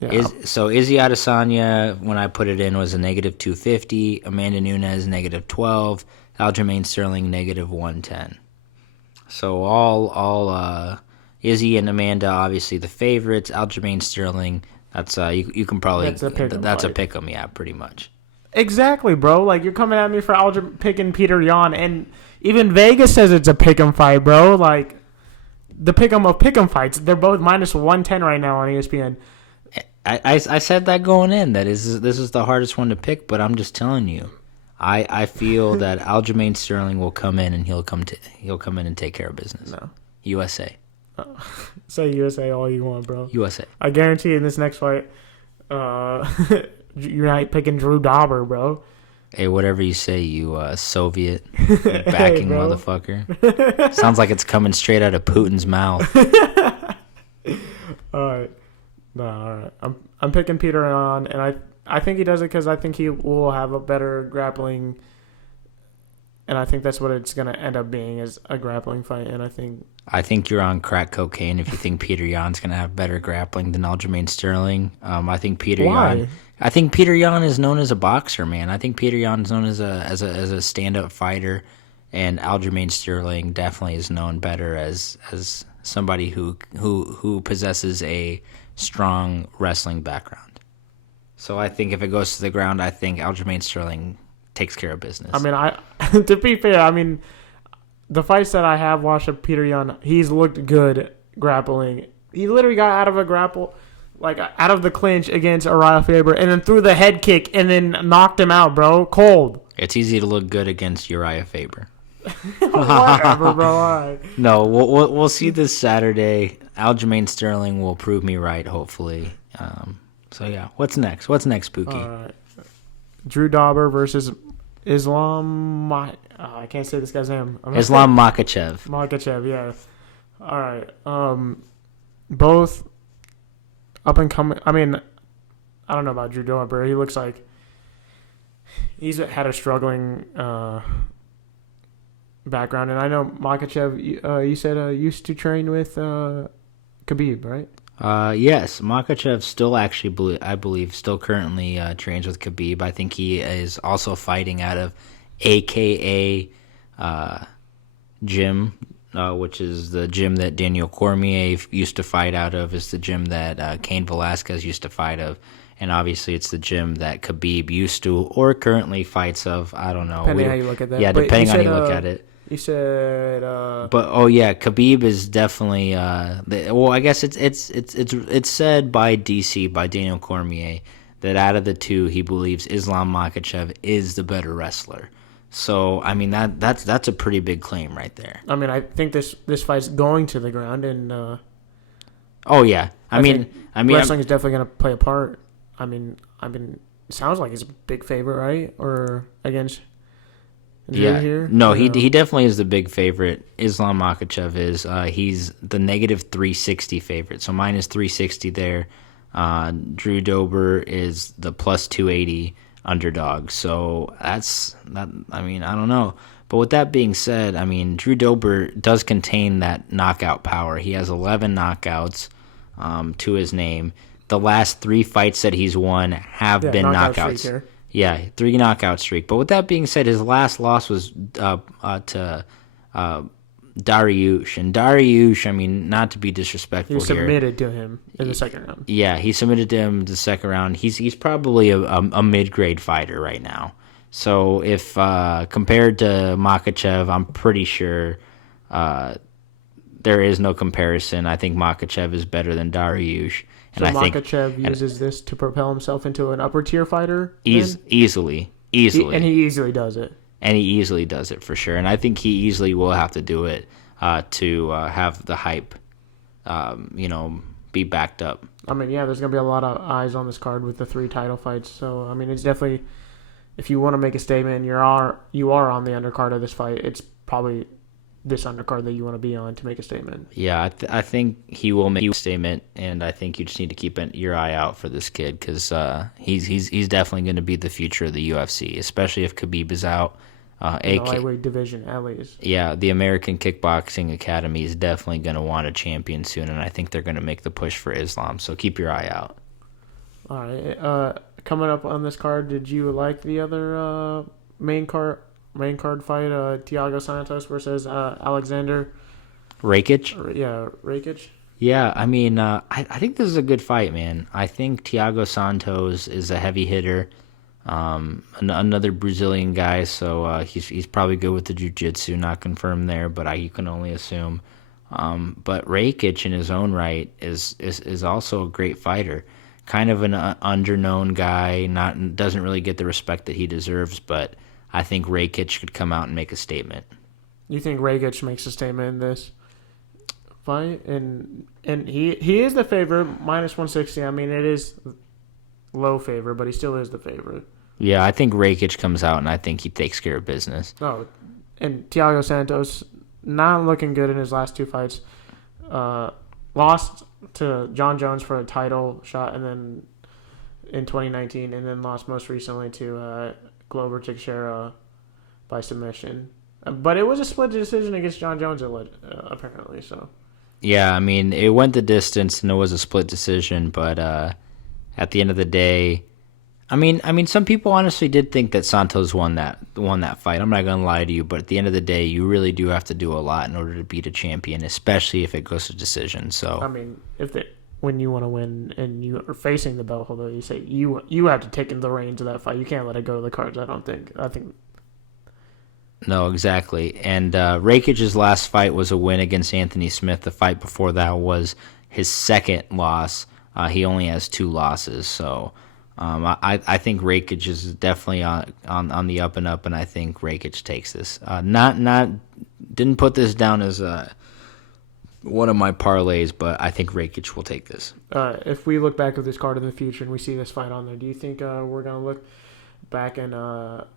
Yeah. So Izzy Adesanya, when I put it in, was a -250. Amanda Nunes, -12. Aljamain Sterling, -110. So all Izzy and Amanda, obviously the favorites. Aljamain Sterling, that's you can probably that's a pick 'em, yeah, pretty much. Exactly, bro. Like, you're coming at me for picking Peter Yan, and even Vegas says it's a pick'em fight, bro. Like, the pick'em of pick'em fights, they're both -110 right now on ESPN. I said that going in. This is the hardest one to pick, but I'm just telling you, I feel that Aljamain Sterling will come in and he'll come in and take care of business. No, USA. Say USA all you want, bro. USA. I guarantee in this next fight, you're not picking Drew Dauber, bro. Hey, whatever you say, you Soviet backing motherfucker. Sounds like it's coming straight out of Putin's mouth. All right. No, all right. I'm picking Peter Yan, and I think he does it because I think he will have a better grappling, and I think that's what it's going to end up being, is a grappling fight, and I think you're on crack cocaine if you think Peter Yan's going to have better grappling than Aljamain Sterling. I think Peter Yan is known as a boxer, man. I think Peter Yan is known as a stand-up fighter, and Aljamain Sterling definitely is known better as somebody who possesses a strong wrestling background. So I think if it goes to the ground, I think Aljamain Sterling takes care of business. I mean, to be fair, the fights that I have watched of Peter Yan, he's looked good grappling. He literally got out of a grapple, like out of the clinch against Uriah Faber, and then threw the head kick and then knocked him out, bro. Cold. It's easy to look good against Uriah Faber. Whatever, bro. All right. No, we'll see this Saturday. Aljamain Sterling will prove me right, hopefully. So yeah, what's next? What's next, Pookie? All right. Drew Dauber versus Islam. I can't say this guy's name. Islam Makhachev. Makhachev, yeah. All right. Both up and coming. I don't know about Drew Dauber. He looks like he's had a struggling background, and I know Makhachev. You said used to train with Khabib, right? Yes, Makhachev still I believe, still currently trains with Khabib. I think he is also fighting out of AKA gym, which is the gym that Daniel Cormier used to fight out of, is the gym that Cain Velasquez used to fight of, and obviously it's the gym that Khabib used to or currently fights of. I don't know. Depending how you look at that. Yeah, depending on how you look at it. You said, Khabib is definitely. I guess it's said by DC, by Daniel Cormier, that out of the two, he believes Islam Makhachev is the better wrestler. So I mean that's a pretty big claim right there. I think this fight's going to the ground, and oh yeah, I mean wrestling is definitely going to play a part. Sounds like he's a big favorite, right? Or against. Yeah, no, he definitely is the big favorite. Islam Makhachev is. He's the -360 favorite, so -360 there. Drew Dauber is the +280 underdog. So that's that. I don't know. But with that being said, Drew Dauber does contain that knockout power. He has 11 knockouts to his name. The last 3 fights that he's won have been knockouts. Yeah, 3 knockout streak. But with that being said, his last loss was to Dariush. And Dariush, not to be disrespectful here. He submitted to him in the second round. Yeah, he submitted to him in the second round. He's probably a mid-grade fighter right now. So if compared to Makhachev, I'm pretty sure there is no comparison. I think Makhachev is better than Dariush. So Makhachev uses this to propel himself into an upper-tier fighter? Easily. Easily. And he easily does it. And he easily does it for sure. And I think he easily will have to do it to have the hype, be backed up. I mean, yeah, there's going to be a lot of eyes on this card with the 3 title fights. So, I mean, it's definitely, if you want to make a statement and you are on the undercard of this fight, it's probably this undercard that you want to be on to make a statement. Yeah, I think he will make a statement, and I think you just need to keep your eye out for this kid because he's definitely going to be the future of the UFC, especially if Khabib is out. The lightweight division, at least. Yeah, the American Kickboxing Academy is definitely going to want a champion soon, and I think they're going to make the push for Islam. So keep your eye out. All right. Coming up on this card, did you like the other main card fight? Thiago Santos versus Alexander Rakic? Yeah, Rakic. Yeah, I mean, I think this is a good fight, man. I think Thiago Santos is a heavy hitter. Another Brazilian guy, so he's probably good with the jiu-jitsu, not confirmed there, but you can only assume. But Rakic in his own right is also a great fighter. Kind of an underknown guy, doesn't really get the respect that he deserves, but I think Rakic could come out and make a statement. You think Rakic makes a statement in this fight? And he is the favorite, minus 160. I mean, it is low favorite, but he still is the favorite. Yeah, I think Rakic comes out, and I think he takes care of business. Oh, and Thiago Santos not looking good in his last 2 fights. Lost to John Jones for a title shot, and then in 2019, and then lost most recently to Glover Teixeira by submission. But it was a split decision against John Jones, apparently. So. Yeah, I mean, it went the distance, and it was a split decision, but at the end of the day, I mean, some people honestly did think that Santos won that fight. I'm not gonna lie to you, but at the end of the day, you really do have to do a lot in order to beat a champion, especially if it goes to decision. So, I mean, when you want to win and you are facing the belt holder, you say you have to take in the reins of that fight. You can't let it go to the cards. I think. No, exactly. And Rakic's last fight was a win against Anthony Smith. The fight before that was his second loss. He only has 2 losses, so I think Rakic is definitely on the up and up, and I think Rakic takes this. Didn't put this down as one of my parlays, but I think Rakic will take this. If we look back at this card in the future and we see this fight on there, do you think we're gonna look back in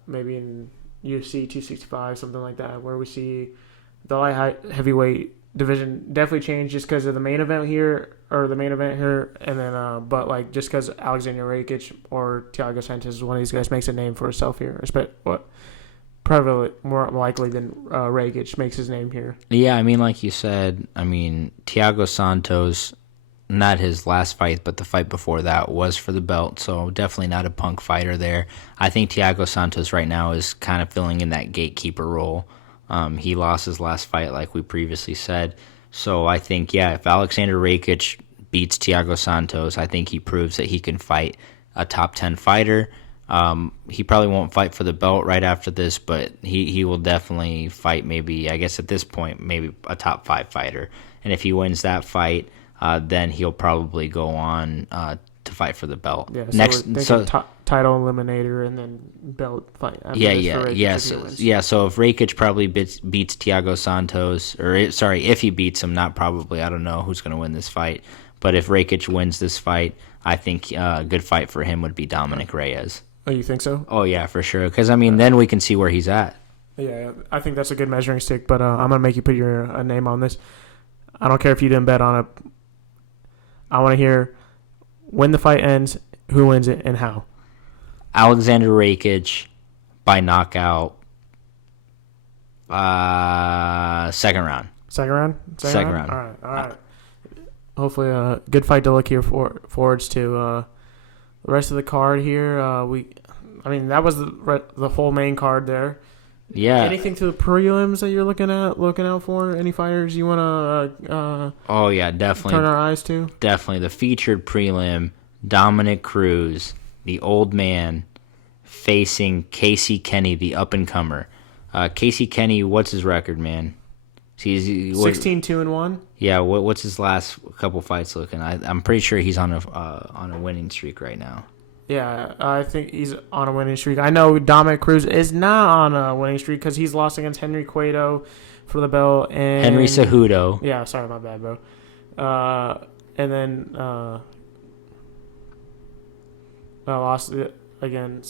maybe in UFC 265, something like that, where we see the light heavyweight division definitely change just because of the main event here, and then but like just because Alexander Rakic or Thiago Santos, one of these guys, makes a name for himself here, probably more likely than Rakic makes his name here. Yeah, I mean, like you said, Thiago Santos, not his last fight, but the fight before that was for the belt, so definitely not a punk fighter there. I think Thiago Santos right now is kind of filling in that gatekeeper role. He lost his last fight, like we previously said. So I think, if Alexander Rakic beats Thiago Santos, I think he proves that he can fight a top 10 fighter. He probably won't fight for the belt right after this, but he will definitely fight maybe, I guess at this point, maybe a top 5 fighter. And if he wins that fight, then he'll probably go on to fight for the belt. Yeah, so title eliminator and then belt fight. So if Rakic probably beats Thiago Santos, if he beats him, not probably. I don't know who's going to win this fight, but if Rakic wins this fight, I think a good fight for him would be Dominic Reyes. Oh, you think so? Oh yeah, for sure. Because then we can see where he's at. Yeah, I think that's a good measuring stick. But I'm gonna make you put your name on this. I don't care if you didn't bet on it. I want to hear when the fight ends, who wins it, and how. Alexander Rakic by knockout. Second round. Second round. Second round. All right. Hopefully, a good fight to look here forwards to. The rest of the card here, that was the whole main card there. Yeah. Anything to the prelims that you're looking out for? Any fighters you want to? Oh yeah, definitely. Turn our eyes to. Definitely the featured prelim: Dominic Cruz, the old man, facing Casey Kenny, the up and comer. Casey Kenny, what's his record, man? 16-2-1. Yeah, what's his last couple fights looking? I'm pretty sure he's on a winning streak right now. Yeah, I think he's on a winning streak. I know Dominic Cruz is not on a winning streak because he's lost against Henry Cueto for the belt and Henry Cejudo. Yeah, sorry, my bad, bro. And then lost it again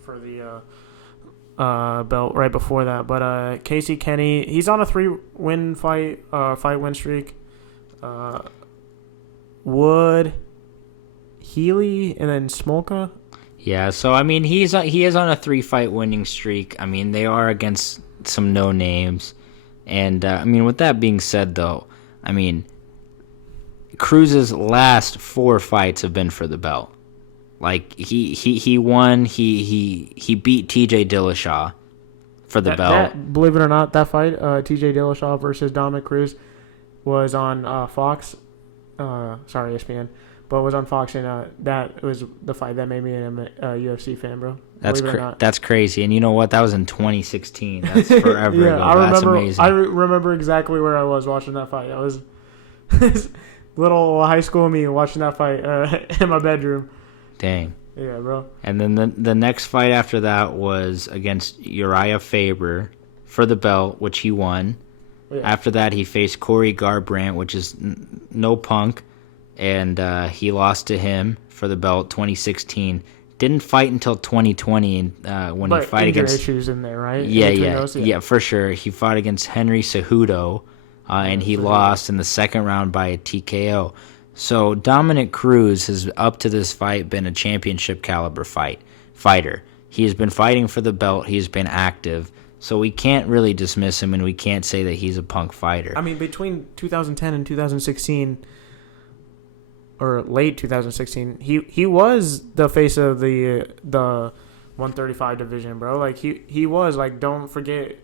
for the belt right before that. But Casey Kenny, he's on a 3-win fight win streak. Wood, Healy, and then Smolka. Yeah, so I mean he is on a 3-fight winning streak. I mean they are against some no names, and I mean with that being said though, I mean Cruz's last 4 fights have been for the belt. Like he won, he beat T.J. Dillashaw for the belt. Believe it or not, that fight, T.J. Dillashaw versus Dominic Cruz, was on Fox. Sorry, ESPN, but was on Fox, and that was the fight that made me a UFC fan, bro. That's crazy, and you know what? That was in 2016. That's forever yeah, ago. That's amazing. I remember exactly where I was watching that fight. I was little high school me watching that fight in my bedroom. Dang. Yeah, bro. And then the next fight after that was against Uriah Faber for the belt, which he won. Yeah. After that, he faced Corey Garbrandt, which is no punk, and he lost to him for the belt 2016. Didn't fight until 2020 when he fought against issues in there, right? Yeah, for sure. He fought against Henry Cejudo, and he lost in the second round by a TKO. So Dominic Cruz has up to this fight been a championship caliber fighter. He has been fighting for the belt. He's been active. So we can't really dismiss him, and we can't say that he's a punk fighter. I mean, between 2010 and 2016, or late 2016, he was the face of the 135 division, bro. Like he was, like, don't forget,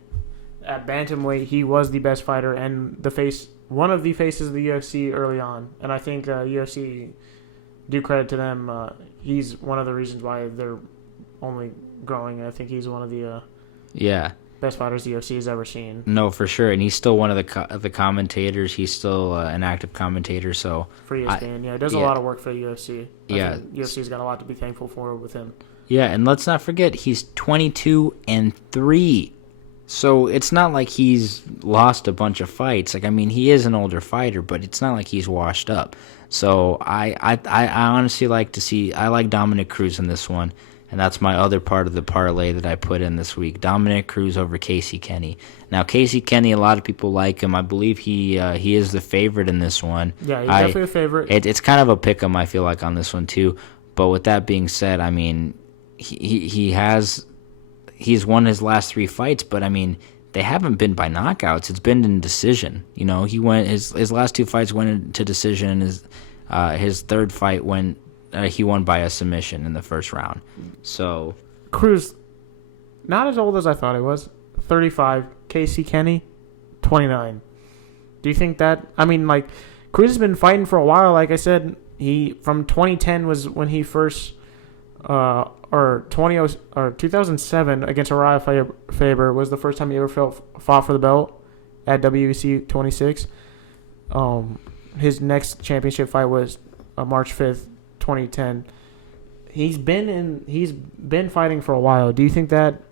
at bantamweight he was the best fighter and one of the faces of the UFC early on. And I think UFC, due credit to them, he's one of the reasons why they're only growing. I think he's one of the best fighters the UFC has ever seen. No, for sure, and he's still one of the commentators. He's still an active commentator. So for ESPN, he does a lot of work for the UFC. UFC's got a lot to be thankful for with him. Yeah, and let's not forget he's 22-3. So it's not like he's lost a bunch of fights. Like, I mean, he is an older fighter, but it's not like he's washed up. So I honestly like to see. I like Dominic Cruz in this one. And that's my other part of the parlay that I put in this week. Dominic Cruz over Casey Kenny. Now, Casey Kenny, a lot of people like him. I believe he is the favorite in this one. Yeah, he's definitely a favorite. It's kind of a pick-em, I feel like, on this one, too. But with that being said, I mean, he's won his last 3 fights, but, I mean, they haven't been by knockouts. It's been in decision. You know, his last 2 fights went into decision, and his third fight he won by a submission in the first round. So Cruz, not as old as I thought he was. 35. Casey Kenny, 29. Do you think that? I mean, like, Cruz has been fighting for a while. Like I said, he from 2010 was when he first, or 2007 against Uriah Faber was the first time he ever fought for the belt at WEC 26. His next championship fight was March 5th. 2010. He's been fighting for a while. Do you think that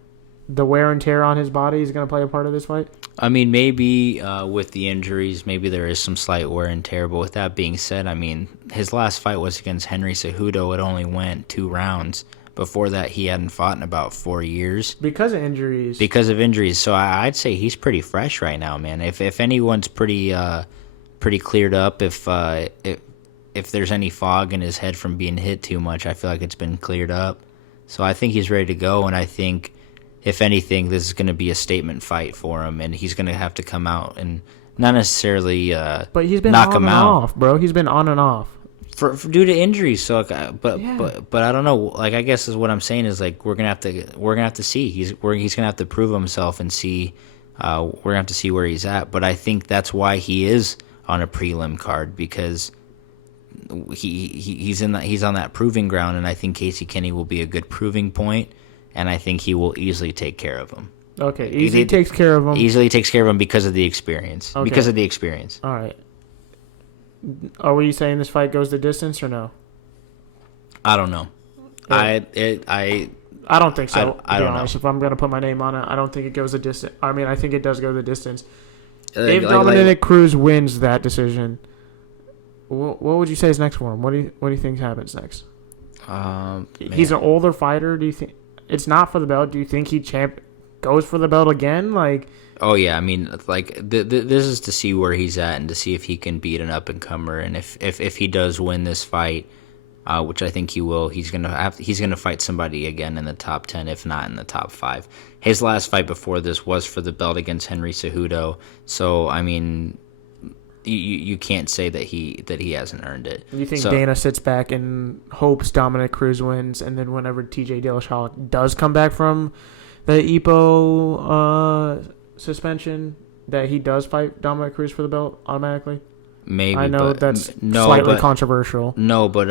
the wear and tear on his body is going to play a part of this fight? I mean, maybe with the injuries, maybe there is some slight wear and tear. But with that being said, I mean, his last fight was against Henry Cejudo. It only went 2 rounds. Before that, he hadn't fought in about 4 years. Because of injuries. So I'd say he's pretty fresh right now, man. If anyone's pretty cleared up, if there's any fog in his head from being hit too much, I feel like it's been cleared up. So I think he's ready to go, and I think, if anything, this is going to be a statement fight for him, and he's going to have to come out and not necessarily but he's been knock on him and out. Off, bro. He's been on and off. For due to injuries. So, but I don't know. Like, I guess is what I'm saying is, like, we're gonna have to see. He's gonna have to prove himself and see. We're gonna have to see where he's at. But I think that's why he is on a prelim card, because he's on that proving ground, and I think Casey Kenny will be a good proving point, and I think he will easily take care of him. Okay, easily takes care of him because of the experience. Okay. Because of the experience. All right. Are we saying this fight goes the distance or no? I don't know. I don't think so. I to be don't honest, know. if I'm gonna put my name on it, I don't think it goes the distance. I mean, I think it does go the distance. If Like, Dominic Cruz wins that decision, what would you say is next for him? What do you think happens next? He's an older fighter. Do you think it's not for the belt? Do you think he goes for the belt again? Like, oh yeah, I mean, like this is to see where he's at and to see if he can beat an up and comer, and if he does win this fight, which I think he will, he's gonna fight somebody again in the top 10, if not in the top 5. His last fight before this was for the belt against Henry Cejudo, so I mean, you can't say that he hasn't earned it. you think Dana sits back and hopes Dominic Cruz wins, and then whenever TJ Dillashaw does come back from the EPO suspension, that he does fight Dominic Cruz for the belt automatically? Maybe. I know that's slightly controversial. No, but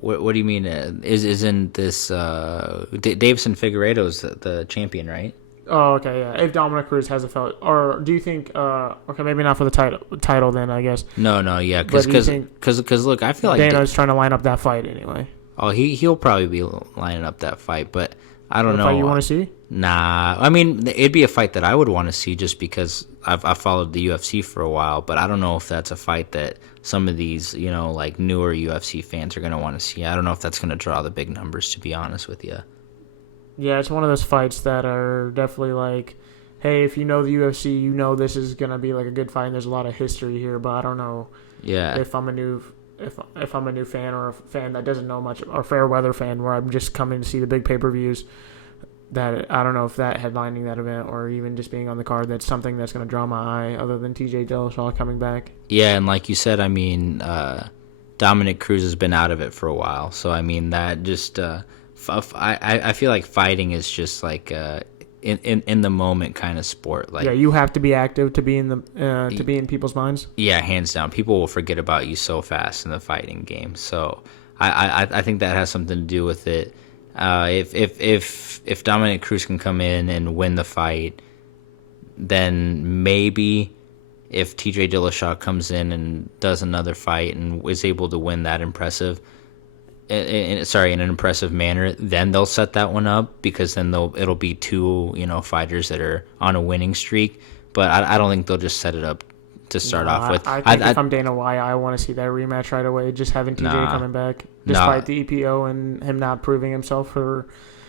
what do you mean? Isn't this Davison Figueiredo's the champion, right? Oh, okay, yeah. If Dominic Cruz has a fight, or do you think? Okay, maybe not for the title then, I guess. No, yeah, because look, I feel like Dana's trying to line up that fight anyway. Oh, he'll probably be lining up that fight, but I don't know. Fight you want to see? Nah, I mean, it'd be a fight that I would want to see just because I've followed the UFC for a while, but I don't know if that's a fight that some of these, like newer UFC fans are going to want to see. I don't know if that's going to draw the big numbers, to be honest with you. Yeah, it's one of those fights that are definitely like, hey, if you know the UFC, you know this is going to be like a good fight, and there's a lot of history here, but I don't know if I'm a new fan or a fan that doesn't know much, or fair weather fan where I'm just coming to see the big pay-per-views, that I don't know if that headlining that event or even just being on the card, that's something that's going to draw my eye other than TJ Dillashaw coming back. Yeah, and like you said, I mean, Dominic Cruz has been out of it for a while, so I mean that just I feel like fighting is just like in the moment kind of sport. Like, yeah, you have to be active to be in the to be in people's minds. Yeah, hands down. People will forget about you so fast in the fighting game. So I think that has something to do with it. If Dominic Cruz can come in and win the fight, then maybe if TJ Dillashaw comes in and does another fight and is able to win that in an impressive manner, then they'll set that one up, because then it'll be two fighters that are on a winning streak. But I don't think they'll just set it up to start off with. I think if I'm Dana White, I want to see that rematch right away. Just having TJ coming back, despite the EPO and him not proving himself for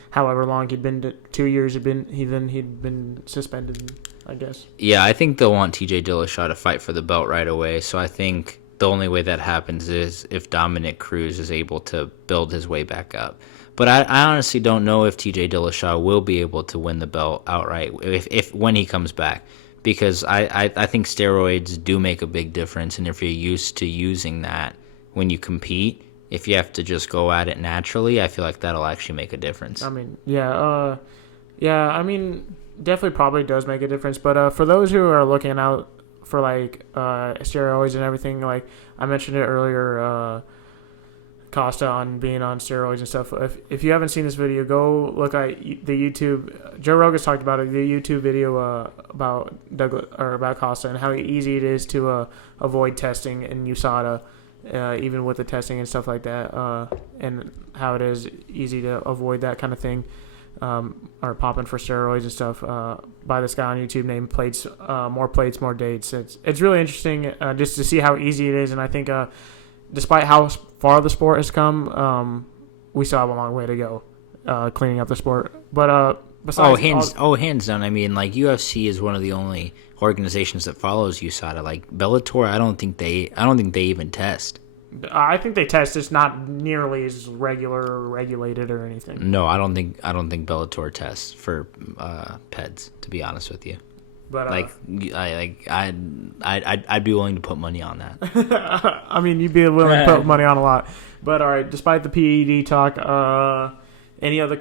however long he'd been. 2 years he'd been suspended, I guess. Yeah, I think they'll want TJ Dillashaw to fight for the belt right away. So I think the only way that happens is if Dominic Cruz is able to build his way back up. But I honestly don't know if TJ Dillashaw will be able to win the belt outright when he comes back, because I think steroids do make a big difference, and if you're used to using that when you compete, if you have to just go at it naturally, I feel like that'll actually make a difference. I mean, I mean, definitely probably does make a difference. But for those who are looking out for like steroids and everything, like I mentioned it earlier, Costa on being on steroids and stuff. If you haven't seen this video, go look at the YouTube. Joe Rogan's talked about it. The YouTube video about about Costa and how easy it is to avoid testing in USADA, even with the testing and stuff like that, and how it is easy to avoid that kind of thing. Or popping for steroids and stuff by this guy on YouTube named More Plates, More Dates. It's really interesting just to see how easy it is, and I think despite how far the sport has come, we still have a long way to go cleaning up the sport. But besides, hands down. I mean, like UFC is one of the only organizations that follows USADA. Like Bellator, I don't think they even test. I think they test. It's not nearly as regular or regulated or anything. No, I don't think Bellator tests for PEDs. To be honest with you, but I'd be willing to put money on that. I mean, you'd be willing to put money on a lot. But all right, despite the PED talk, any other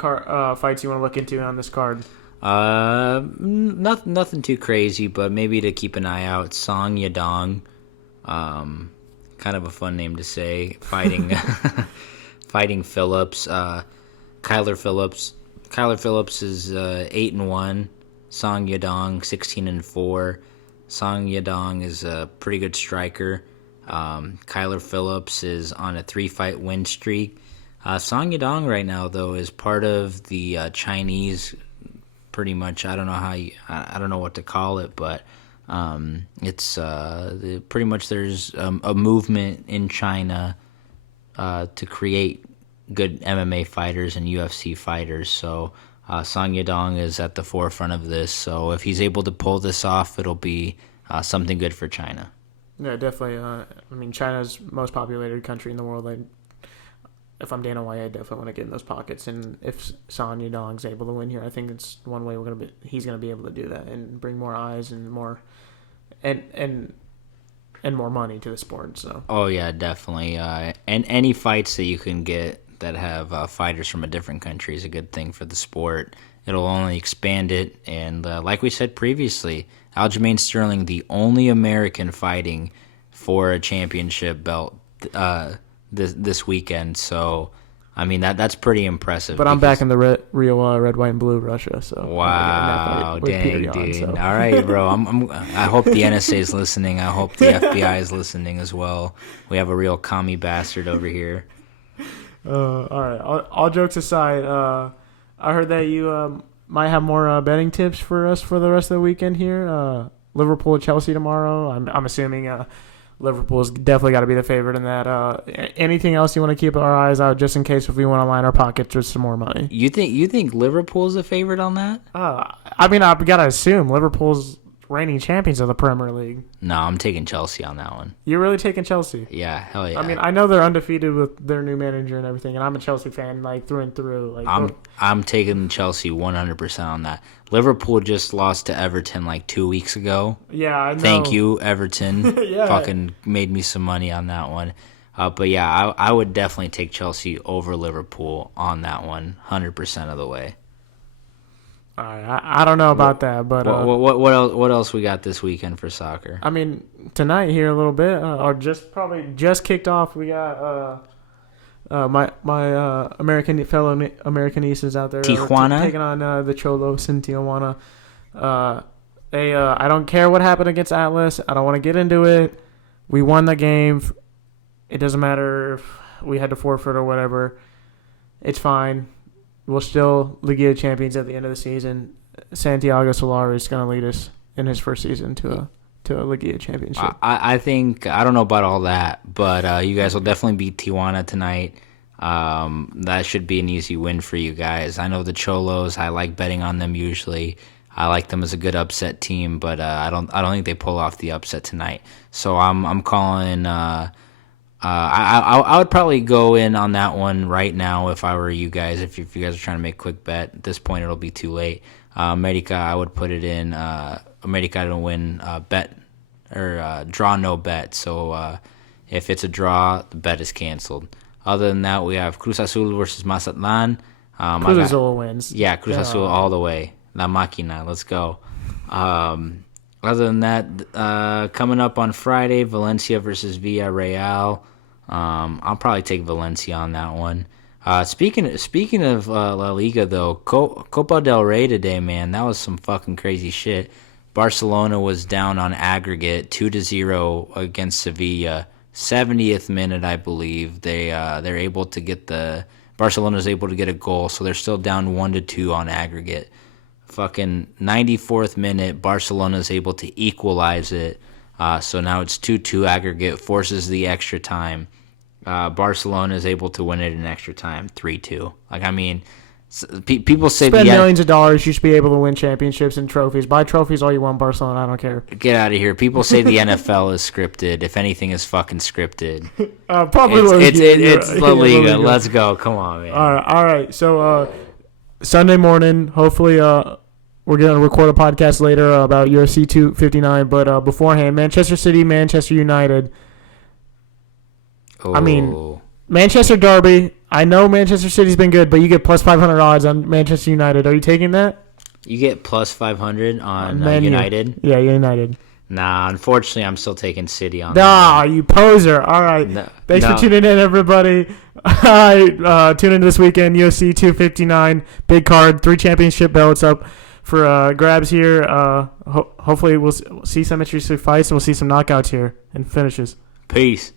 fights you want to look into on this card? Nothing too crazy, but maybe to keep an eye out. Song Yadong. Kind of a fun name to say. Fighting Phillips. Kyler Phillips. Kyler Phillips is 8-1. Song Yadong 16-4. Song Yadong is a pretty good striker. Kyler Phillips is on a 3-fight win streak. Song Yadong right now, though, is part of the Chinese, pretty much. I don't know I don't know what to call it, but it's pretty much there's a movement in China to create good MMA fighters and UFC fighters. So Song Yadong is at the forefront of this. So if he's able to pull this off, it'll be something good for China. Yeah, definitely. I mean, China's most populated country in the world. If I'm Dana White, I definitely want to get in those pockets. And if Song Yadong's able to win here, I think it's one way he's gonna be able to do that and bring more eyes and more and more money to the sport. So. Oh yeah, definitely. And any fights that you can get that have fighters from a different country is a good thing for the sport. It'll only expand it. And like we said previously, Aljamain Sterling, the only American fighting for a championship belt this weekend. So, I mean, that's pretty impressive. But I'm back in the real red, white, and blue Russia. So wow, dang, dude. All right, bro. I hope the NSA is listening. I hope the FBI is listening as well. We have a real commie bastard over here. All right. All jokes aside, I heard that you might have more betting tips for us for the rest of the weekend here. Liverpool, Chelsea tomorrow. I'm assuming Liverpool's definitely got to be the favorite in that. Anything else you want to keep our eyes out just in case if we want to line our pockets with some more money? You think Liverpool's a favorite on that? I mean, I've got to assume Liverpool's reigning champions of the Premier League. No, I'm taking Chelsea on that one. You're really taking Chelsea? Yeah, hell yeah. I mean, I know they're undefeated with their new manager and everything, and I'm a Chelsea fan, like, through and through. Like, I'm taking Chelsea 100% on that. Liverpool just lost to Everton like 2 weeks ago. Yeah, I know. Thank you, Everton. Yeah. Fucking made me some money on that one. But yeah, I would definitely take Chelsea over Liverpool on that one, 100% of the way. All right, I don't know about that, but what else we got this weekend for soccer? I mean, tonight here a little bit, or just kicked off. We got my fellow Americanistas out there Tijuana taking on the Cholos in Tijuana. I don't care what happened against Atlas. I don't want to get into it. We won the game. It doesn't matter if we had to forfeit or whatever. It's fine. We're still Liga champions at the end of the season. Santiago Solari is going to lead us in his first season to a Liga championship. I think, I don't know about all that, but you guys will definitely beat Tijuana tonight. That should be an easy win for you guys. I know the Cholos, I like betting on them usually. I like them as a good upset team, but I don't think they pull off the upset tonight. So I'm calling. I would probably go in on that one right now if I were you guys. If you guys are trying to make a quick bet, at this point it'll be too late. America, I would put it in. America to win bet or draw no bet. So if it's a draw, the bet is canceled. Other than that, we have Cruz Azul versus Mazatlan. Cruz Azul wins. Yeah, Cruz Azul all the way. La Máquina, let's go. Other than that, coming up on Friday, Valencia versus Villarreal. I'll probably take Valencia on that one. Speaking of La Liga, though, Copa del Rey today, man, that was some fucking crazy shit. Barcelona was down on aggregate 2-0 against Sevilla. 70th minute, I believe. They're able to get Barcelona's able to get a goal, so they're still down 1-2 on aggregate. Fucking 94th minute, Barcelona's able to equalize it. So now it's 2-2 aggregate, forces the extra time. Barcelona is able to win it in extra time, 3-2. Like, I mean, people say spend millions of dollars, you should be able to win championships and trophies. Buy trophies all you want, Barcelona. I don't care. Get out of here. People say the NFL is scripted. If anything is fucking scripted, probably it's La Liga. Let's go. Come on, man. All right. So Sunday morning, hopefully, we're going to record a podcast later about UFC 259. But beforehand, Manchester City, Manchester United. Oh. I mean, Manchester Derby. I know Manchester City's been good, but you get plus 500 odds on Manchester United. Are you taking that? You get plus 500 on United? Yeah, United. Nah, unfortunately, I'm still taking City on that. You poser. All right. Thanks for tuning in, everybody. All right, tune in this weekend, UFC 259. Big card, 3 championship belts up for grabs here. Hopefully, we'll see some interesting fights, and we'll see some knockouts here and finishes. Peace.